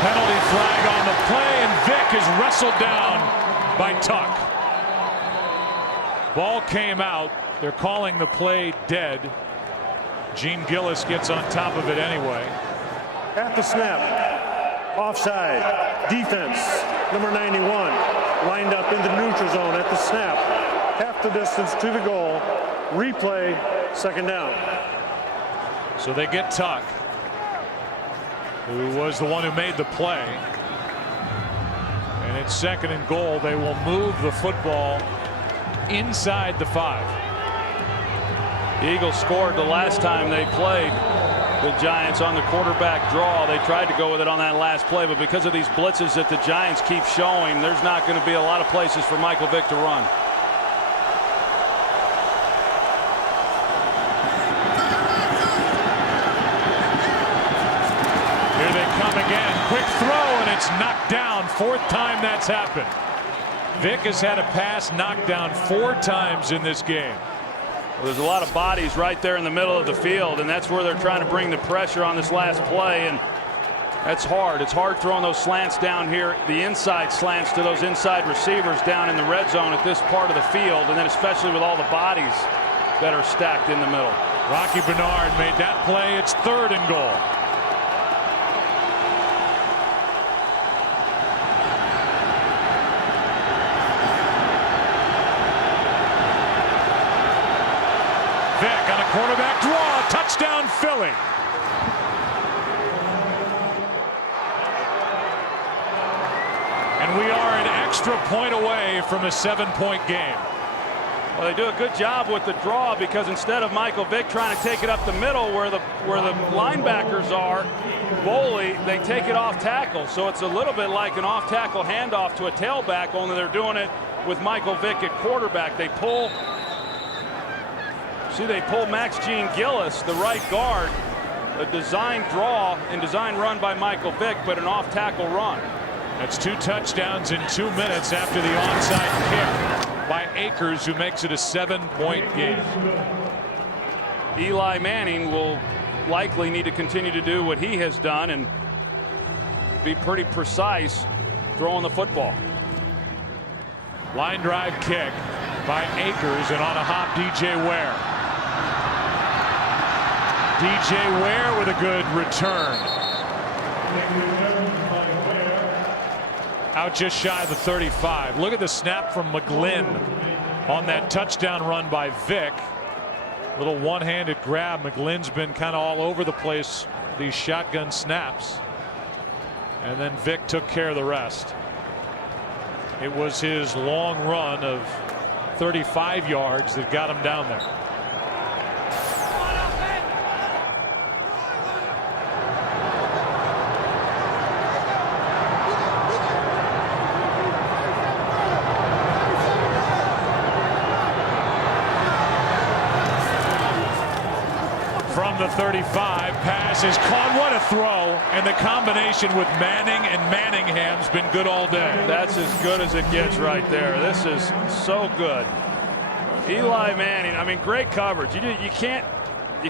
Penalty flag on the play, and Vick is wrestled down by Tuck. Ball came out. They're calling the play dead. Gene Gillis gets on top of it anyway. At the snap, offside, defense, number 91, lined up in the neutral zone at the snap. Half the distance to the goal. Replay, second down. So they get Tuck, who was the one who made the play. And it's second and goal. They will move the football inside the 5. The Eagles scored the last time they played the Giants on the quarterback draw. They tried to go with it on that last play, but because of these blitzes that the Giants keep showing, there's not going to be a lot of places for Michael Vick to run. Here they come again. Quick throw, and it's knocked down. 4th time that's happened. Vick has had a pass knocked down 4 times in this game. Well, there's a lot of bodies right there in the middle of the field, and that's where they're trying to bring the pressure on this last play, and that's hard. It's hard throwing those slants down here, the inside slants to those inside receivers down in the red zone at this part of the field, and then especially with all the bodies that are stacked in the middle. Rocky Bernard made that play. It's 3rd and goal. Vick on a quarterback draw. Touchdown Philly. And we are an extra point away from a 7-point game. Well, they do a good job with the draw because instead of Michael Vick trying to take it up the middle where the linebackers are, Boley, they take it off tackle. So it's a little bit like an off tackle handoff to a tailback, only they're doing it with Michael Vick at quarterback. They pull Max Gene Gillis, the right guard, a design draw and design run by Michael Vick, but an off tackle run. That's 2 touchdowns in 2 minutes after the onside kick by Akers, who makes it a 7-point game. Eli Manning will likely need to continue to do what he has done and be pretty precise throwing the football. Line drive kick by Akers, and on a hop, DJ Ware. DJ Ware with a good return. Out just shy of the 35. Look at the snap from McGlynn on that touchdown run by Vick. Little one-handed grab. McGlynn's been kind of all over the place these shotgun snaps. And then Vick took care of the rest. It was his long run of 35 yards that got him down there. From the 35, pass is caught. What a throw. And the combination with Manning and Manningham's been good all day. That's as good as it gets right there. This is so good. Eli Manning, I mean, great coverage. You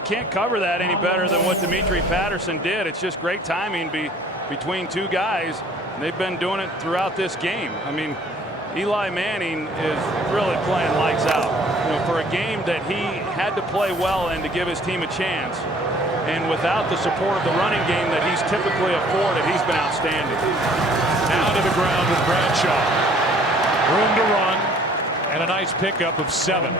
can't cover that any better than what Dimitri Patterson did. It's just great timing between 2 guys. And they've been doing it throughout this game. I mean, Eli Manning is really playing lights out. You know, for a game that he had to play well in to give his team a chance. And without the support of the running game that he's typically afforded, he's been outstanding. Now to the ground with Bradshaw. Room to run, and a nice pickup of 7.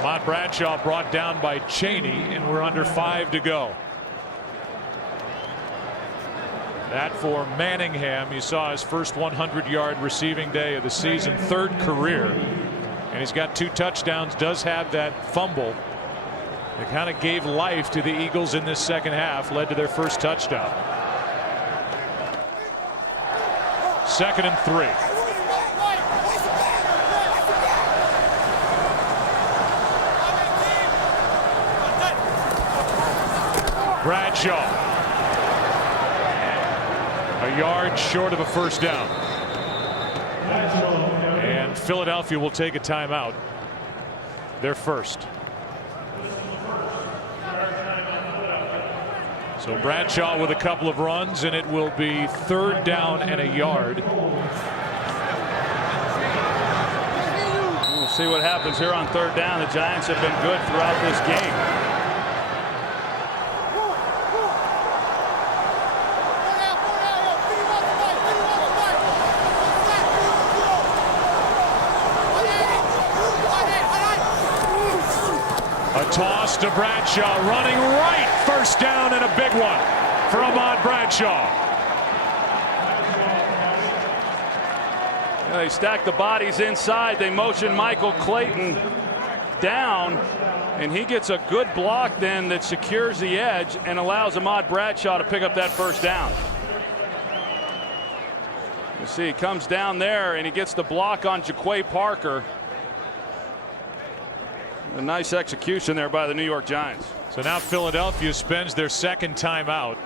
Ahmad Bradshaw brought down by Cheney, and we're under 5 to go. That for Manningham. You saw his first 100-yard receiving day of the season, 3rd career. And he's got 2 touchdowns, does have that fumble. It kind of gave life to the Eagles in this second half, led to their first touchdown. 2nd and 3. Bradshaw. A yard short of a first down. And Philadelphia will take a timeout. Their first. So Bradshaw with a couple of runs, and it will be 3rd down and a yard. We'll see what happens here on 3rd down. The Giants have been good throughout this game. Toss to Bradshaw, running right. First down and a big one for Ahmad Bradshaw. They stack the bodies inside. They motion Michael Clayton down, and he gets a good block then that secures the edge and allows Ahmad Bradshaw to pick up that first down. You see, he comes down there and he gets the block on Jaquay Parker. A nice execution there by the New York Giants. So now Philadelphia spends their second timeout.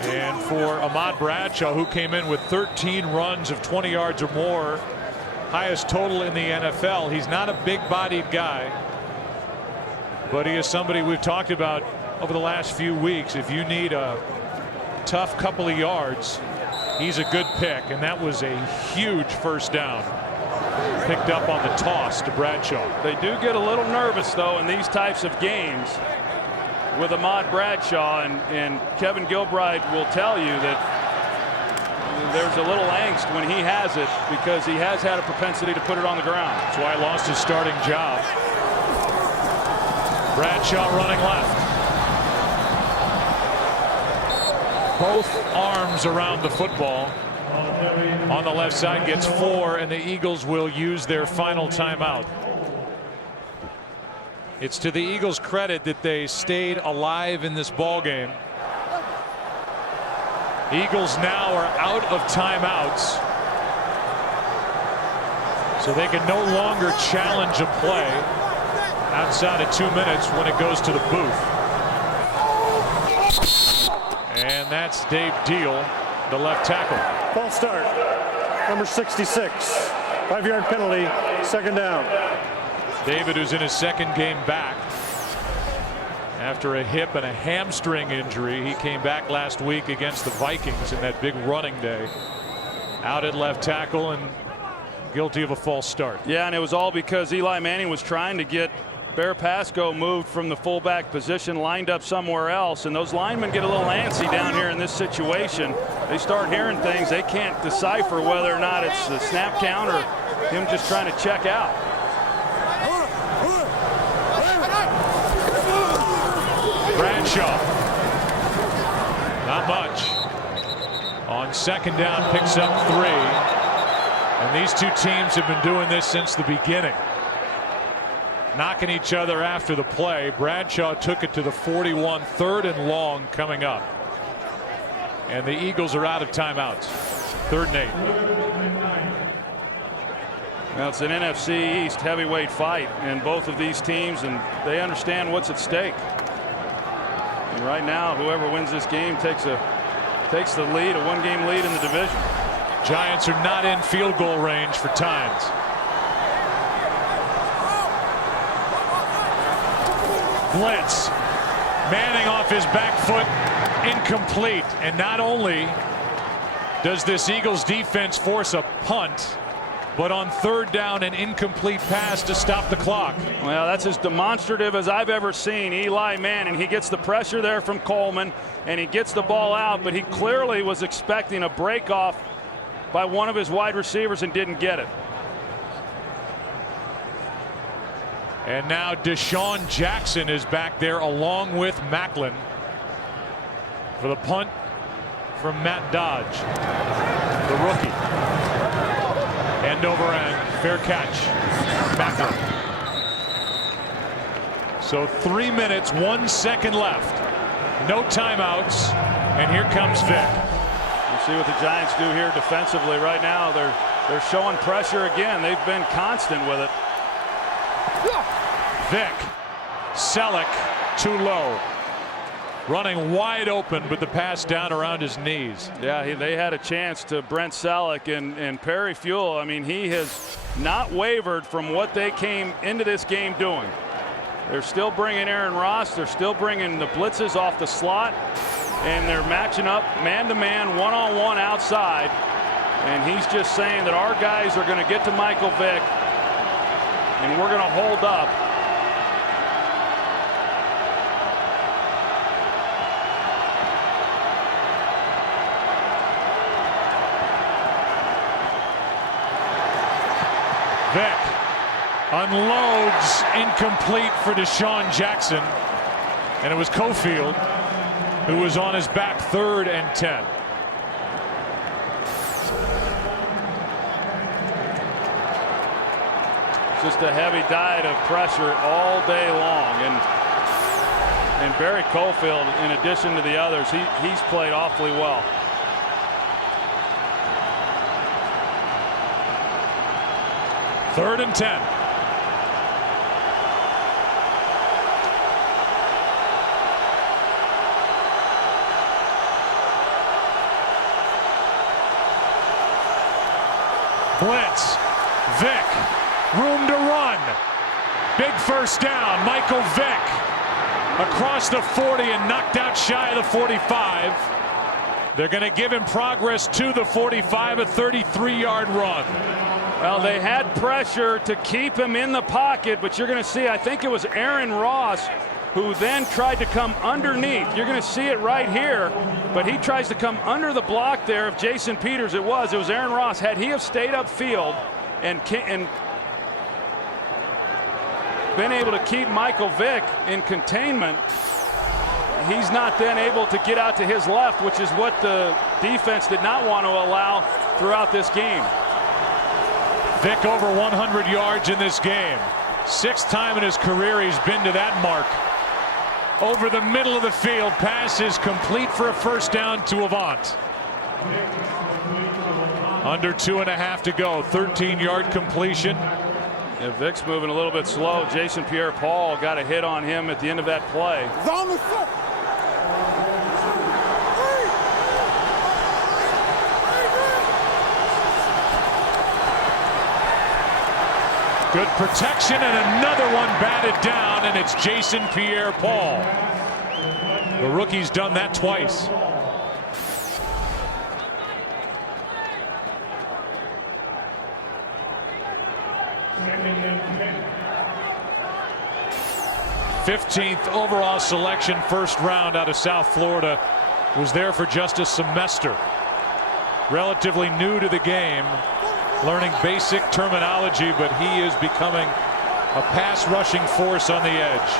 And for Ahmad Bradshaw, who came in with 13 runs of 20 yards or more, highest total in the NFL, he's not a big-bodied guy, but he is somebody we've talked about over the last few weeks. If you need a tough couple of yards, he's a good pick, and that was a huge first down. Picked up on the toss to Bradshaw. They do get a little nervous, though, in these types of games with Ahmad Bradshaw, and Kevin Gilbride will tell you that there's a little angst when he has it because he has had a propensity to put it on the ground. That's why he lost his starting job. Bradshaw running left. Both arms around the football. On the left side, gets 4, and the Eagles will use their final timeout. It's to the Eagles' credit that they stayed alive in this ball game. Eagles now are out of timeouts, so they can no longer challenge a play outside of 2 minutes when it goes to the booth. And that's Dave Deal, the left tackle. False start. Number 66. 5-yard penalty. Second down. David, who's in his second game back after a hip and a hamstring injury. He came back last week against the Vikings in that big running day. Out at left tackle and guilty of a false start. Yeah, and it was all because Eli Manning was trying to get Bear Pasco moved from the fullback position, lined up somewhere else, and those linemen get a little antsy down here in this situation. They start hearing things. They can't decipher whether or not it's a snap count or him just trying to check out. Bradshaw, not much. On second down, picks up 3. And these two teams have been doing this since the beginning, knocking each other after the play. Bradshaw took it to the 41, 3rd and long coming up. And the Eagles are out of timeouts. 3rd and 8. Now it's an NFC East heavyweight fight in both of these teams, and they understand what's at stake. And right now, whoever wins this game takes the lead, a 1-game lead in the division. Giants are not in field goal range for Tynes. Blitz. Manning off his back foot, incomplete. And not only does this Eagles defense force a punt, but on 3rd down, an incomplete pass to stop the clock. Well, that's as demonstrative as I've ever seen Eli Manning. He gets the pressure there from Coleman, and he gets the ball out, but he clearly was expecting a break off by one of his wide receivers and didn't get it. And now Deshaun Jackson is back there along with Macklin for the punt from Matt Dodge, the rookie. End over end, fair catch, Macklin. So 3 minutes, 1 second left. No timeouts, and here comes Vick. We'll see what the Giants do here defensively. Right now, they're showing pressure again. They've been constant with it. Vick, Selleck too low, running wide open, but the pass down around his knees. Yeah, they had a chance to Brent Selleck, and Perry Fewell. I mean, he has not wavered from what they came into this game doing. They're still bringing Aaron Ross. They're still bringing the blitzes off the slot, and they're matching up man-to-man, one-on-one outside. And he's just saying that our guys are going to get to Michael Vick, and we're going to hold up. Vick unloads incomplete for Deshaun Jackson, and it was Cofield who was on his back. 3rd and 10. Just a heavy diet of pressure all day long, and Barry Cofield, in addition to the others, he's played awfully well. Third and 10. Blitz. Vick. Room to run. Big first down. Michael Vick across the 40 and knocked out shy of the 45. They're going to give him progress to the 45, a 33-yard run. Well, they had pressure to keep him in the pocket, but you're going to see, I think it was Aaron Ross who then tried to come underneath. You're going to see it right here, but he tries to come under the block there of Jason Peters. It was Aaron Ross. Had he have stayed upfield and been able to keep Michael Vick in containment, he's not then able to get out to his left, which is what the defense did not want to allow throughout this game. Vick over 100 yards in this game. 6th time in his career he's been to that mark. Over the middle of the field, pass is complete for a first down to Avant. Under 2.5 to go. 13-yard completion. Yeah, Vick's moving a little bit slow. Jason Pierre-Paul got a hit on him at the end of that play. Good protection, and another one batted down, and it's Jason Pierre-Paul. The rookie's done that twice. '15th overall selection, 1st round out of South Florida, was there for just a semester. Relatively new to the game, learning basic terminology, but he is becoming a pass rushing force on the edge.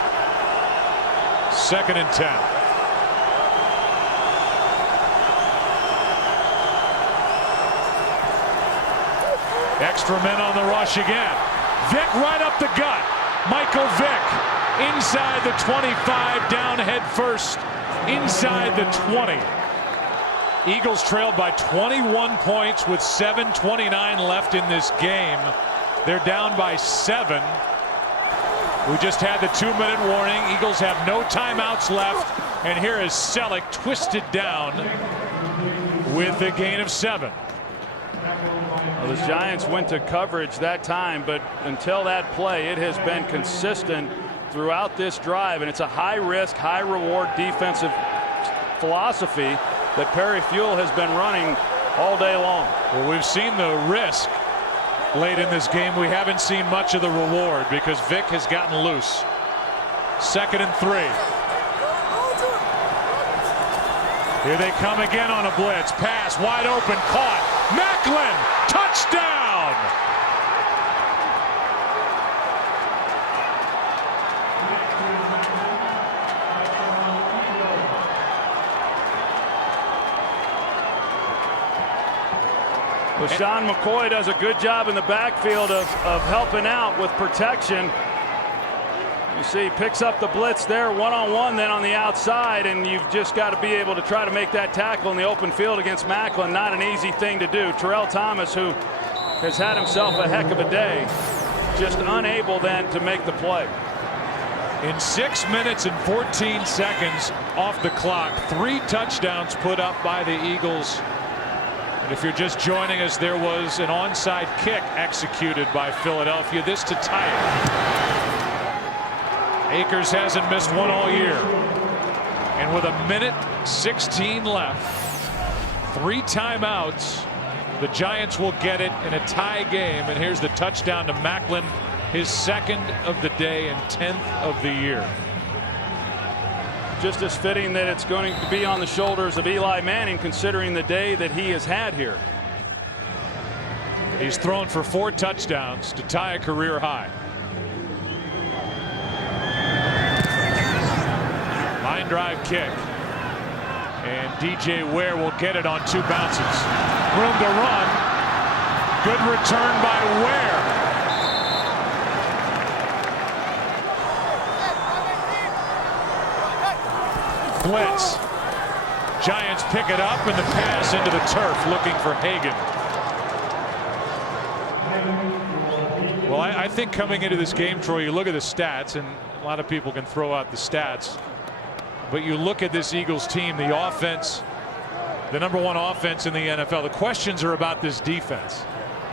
2nd and 10. Extra men on the rush again. Vick right up the gut. Michael Vick inside the 25, down head first inside the 20. Eagles trailed by 21 points with 7:29 left in this game. They're down by 7. We just had the 2-minute warning. Eagles have no timeouts left, and here is Selleck twisted down with a gain of 7. Well, the Giants went to coverage that time, but until that play, it has been consistent throughout this drive, and it's a high-risk, high-reward defensive philosophy that Perry Fewell has been running all day long. Well, we've seen the risk late in this game. We haven't seen much of the reward because Vick has gotten loose. 2nd and 3. Here they come again on a blitz. Pass wide open, caught. Macklin, touchdown! Well, Sean McCoy does a good job in the backfield of helping out with protection. You see, he picks up the blitz there one-on-one, then on the outside, and you've just got to be able to try to make that tackle in the open field against Macklin. Not an easy thing to do. Terrell Thomas, who has had himself a heck of a day, just unable then to make the play. In 6 minutes and 14 seconds off the clock, 3 touchdowns put up by the Eagles. And if you're just joining us, there was an onside kick executed by Philadelphia. This to tie it. Akers hasn't missed one all year. And with 1:16 left, 3 timeouts, the Giants will get it in a tie game. And here's the touchdown to Macklin, his 2nd of the day and 10th of the year. Just as fitting that it's going to be on the shoulders of Eli Manning, considering the day that he has had here. He's thrown for 4 touchdowns to tie a career high. Line drive kick. And DJ Ware will get it on 2 bounces. Room to run. Good return by Ware. Blitz. Giants pick it up and the pass into the turf looking for Hagan. Well, I think coming into this game, Troy, you look at the stats, and a lot of people can throw out the stats, but you look at this Eagles team, the offense, the #1 offense in the NFL. The questions are about this defense,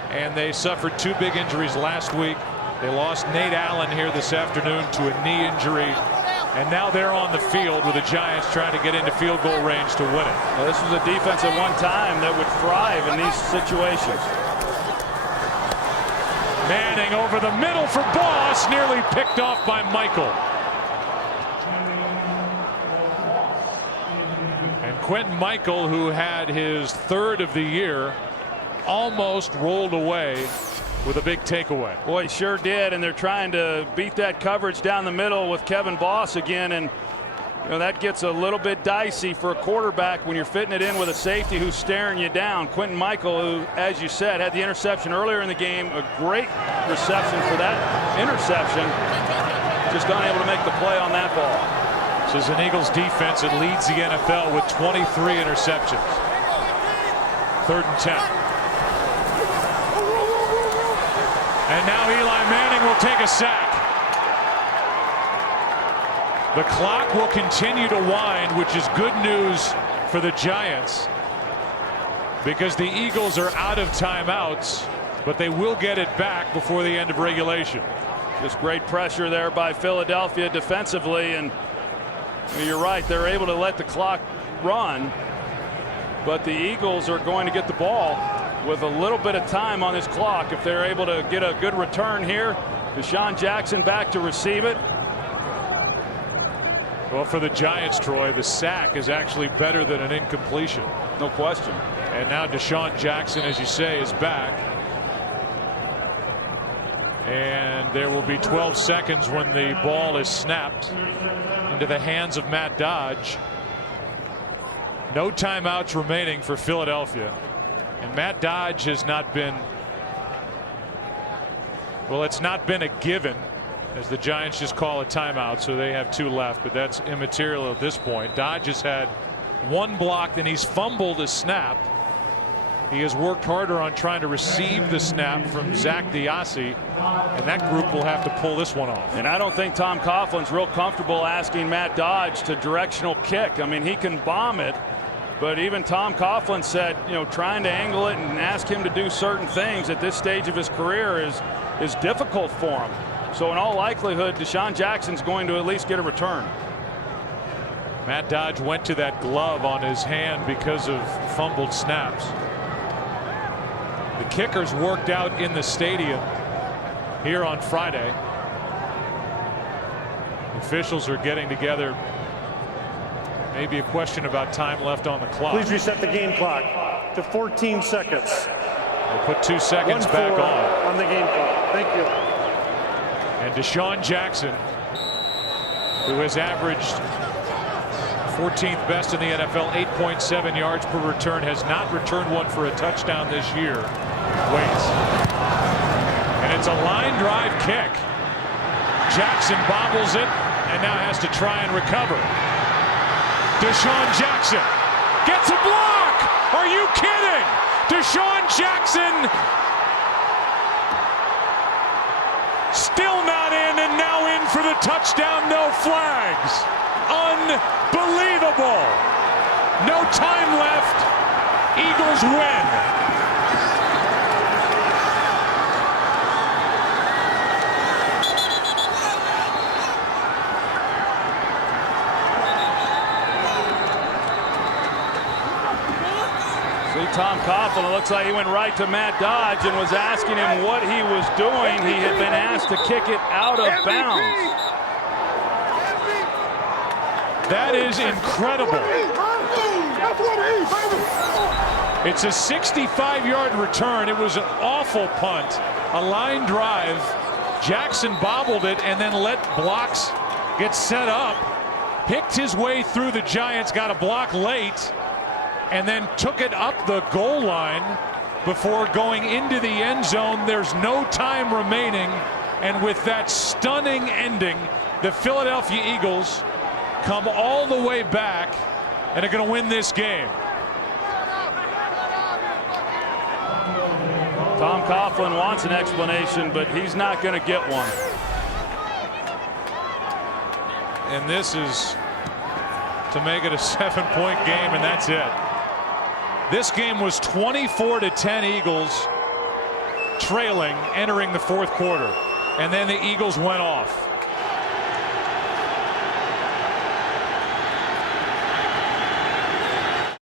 and they suffered 2 big injuries last week. They lost Nate Allen here this afternoon to a knee injury, and now they're on the field with the Giants trying to get into field goal range to win it. Well, this was a defense at one time that would thrive in these situations. Manning over the middle for Boss, nearly picked off by Michael. And Quentin Michael, who had his 3rd of the year, almost rolled away with a big takeaway. Boy, he sure did, and they're trying to beat that coverage down the middle with Kevin Boss again, and that gets a little bit dicey for a quarterback when you're fitting it in with a safety who's staring you down. Quentin Michael, who, as you said, had the interception earlier in the game, a great reception for that interception, just unable to make the play on that ball. This is an Eagles defense that leads the NFL with 23 interceptions. 3rd and 10. And now Eli Manning will take a sack. The clock will continue to wind, which is good news for the Giants, because the Eagles are out of timeouts, but they will get it back before the end of regulation. Just great pressure there by Philadelphia defensively, and you're right, they're able to let the clock run, but the Eagles are going to get the ball with a little bit of time on this clock. If they're able to get a good return here, DeSean Jackson back to receive it. Well, for the Giants, Troy, the sack is actually better than an incompletion. No question. And now DeSean Jackson, as you say, is back. And there will be 12 seconds when the ball is snapped into the hands of Matt Dodge. No timeouts remaining for Philadelphia. And Matt Dodge has not been, well, it's not been a given, as the Giants just call a timeout, so they have 2 left, but that's immaterial at this point. Dodge has had 1 block, and he's fumbled a snap. He has worked harder on trying to receive the snap from Zach Diassi, and that group will have to pull this one off. And I don't think Tom Coughlin's real comfortable asking Matt Dodge to directional kick. I mean, he can bomb it, but even Tom Coughlin said, trying to angle it and ask him to do certain things at this stage of his career is difficult for him. So in all likelihood, DeSean Jackson's going to at least get a return. Matt Dodge went to that glove on his hand because of fumbled snaps. The kickers worked out in the stadium here on Friday. Officials are getting together. Maybe a question about time left on the clock. Please reset the game clock to 14 seconds. They put 2 seconds back on the game clock. Thank you. And DeSean Jackson, who has averaged 14th best in the NFL, 8.7 yards per return, has not returned one for a touchdown this year. Waits. And it's a line drive kick. Jackson bobbles it and now has to try and recover. DeSean Jackson gets a block. Are you kidding? DeSean Jackson still not in, and now in for the touchdown. No flags. Unbelievable. No time left. Eagles win. Tom Coughlin, it looks like he went right to Matt Dodge and was asking him what he was doing. He had been asked to kick it out of bounds. That is incredible. It's a 65-yard return. It was an awful punt, a line drive. Jackson bobbled it and then let blocks get set up. picked his way through the Giants, got a block late, and then took it up the goal line before going into the end zone. There's no time remaining, and with that stunning ending, the Philadelphia Eagles come all the way back and are going to win this game. Tom Coughlin wants an explanation, but he's not going to get one. And this is to make it a 7-point game, and that's it. This game was 24-10 Eagles trailing entering the fourth quarter, and then the Eagles went off.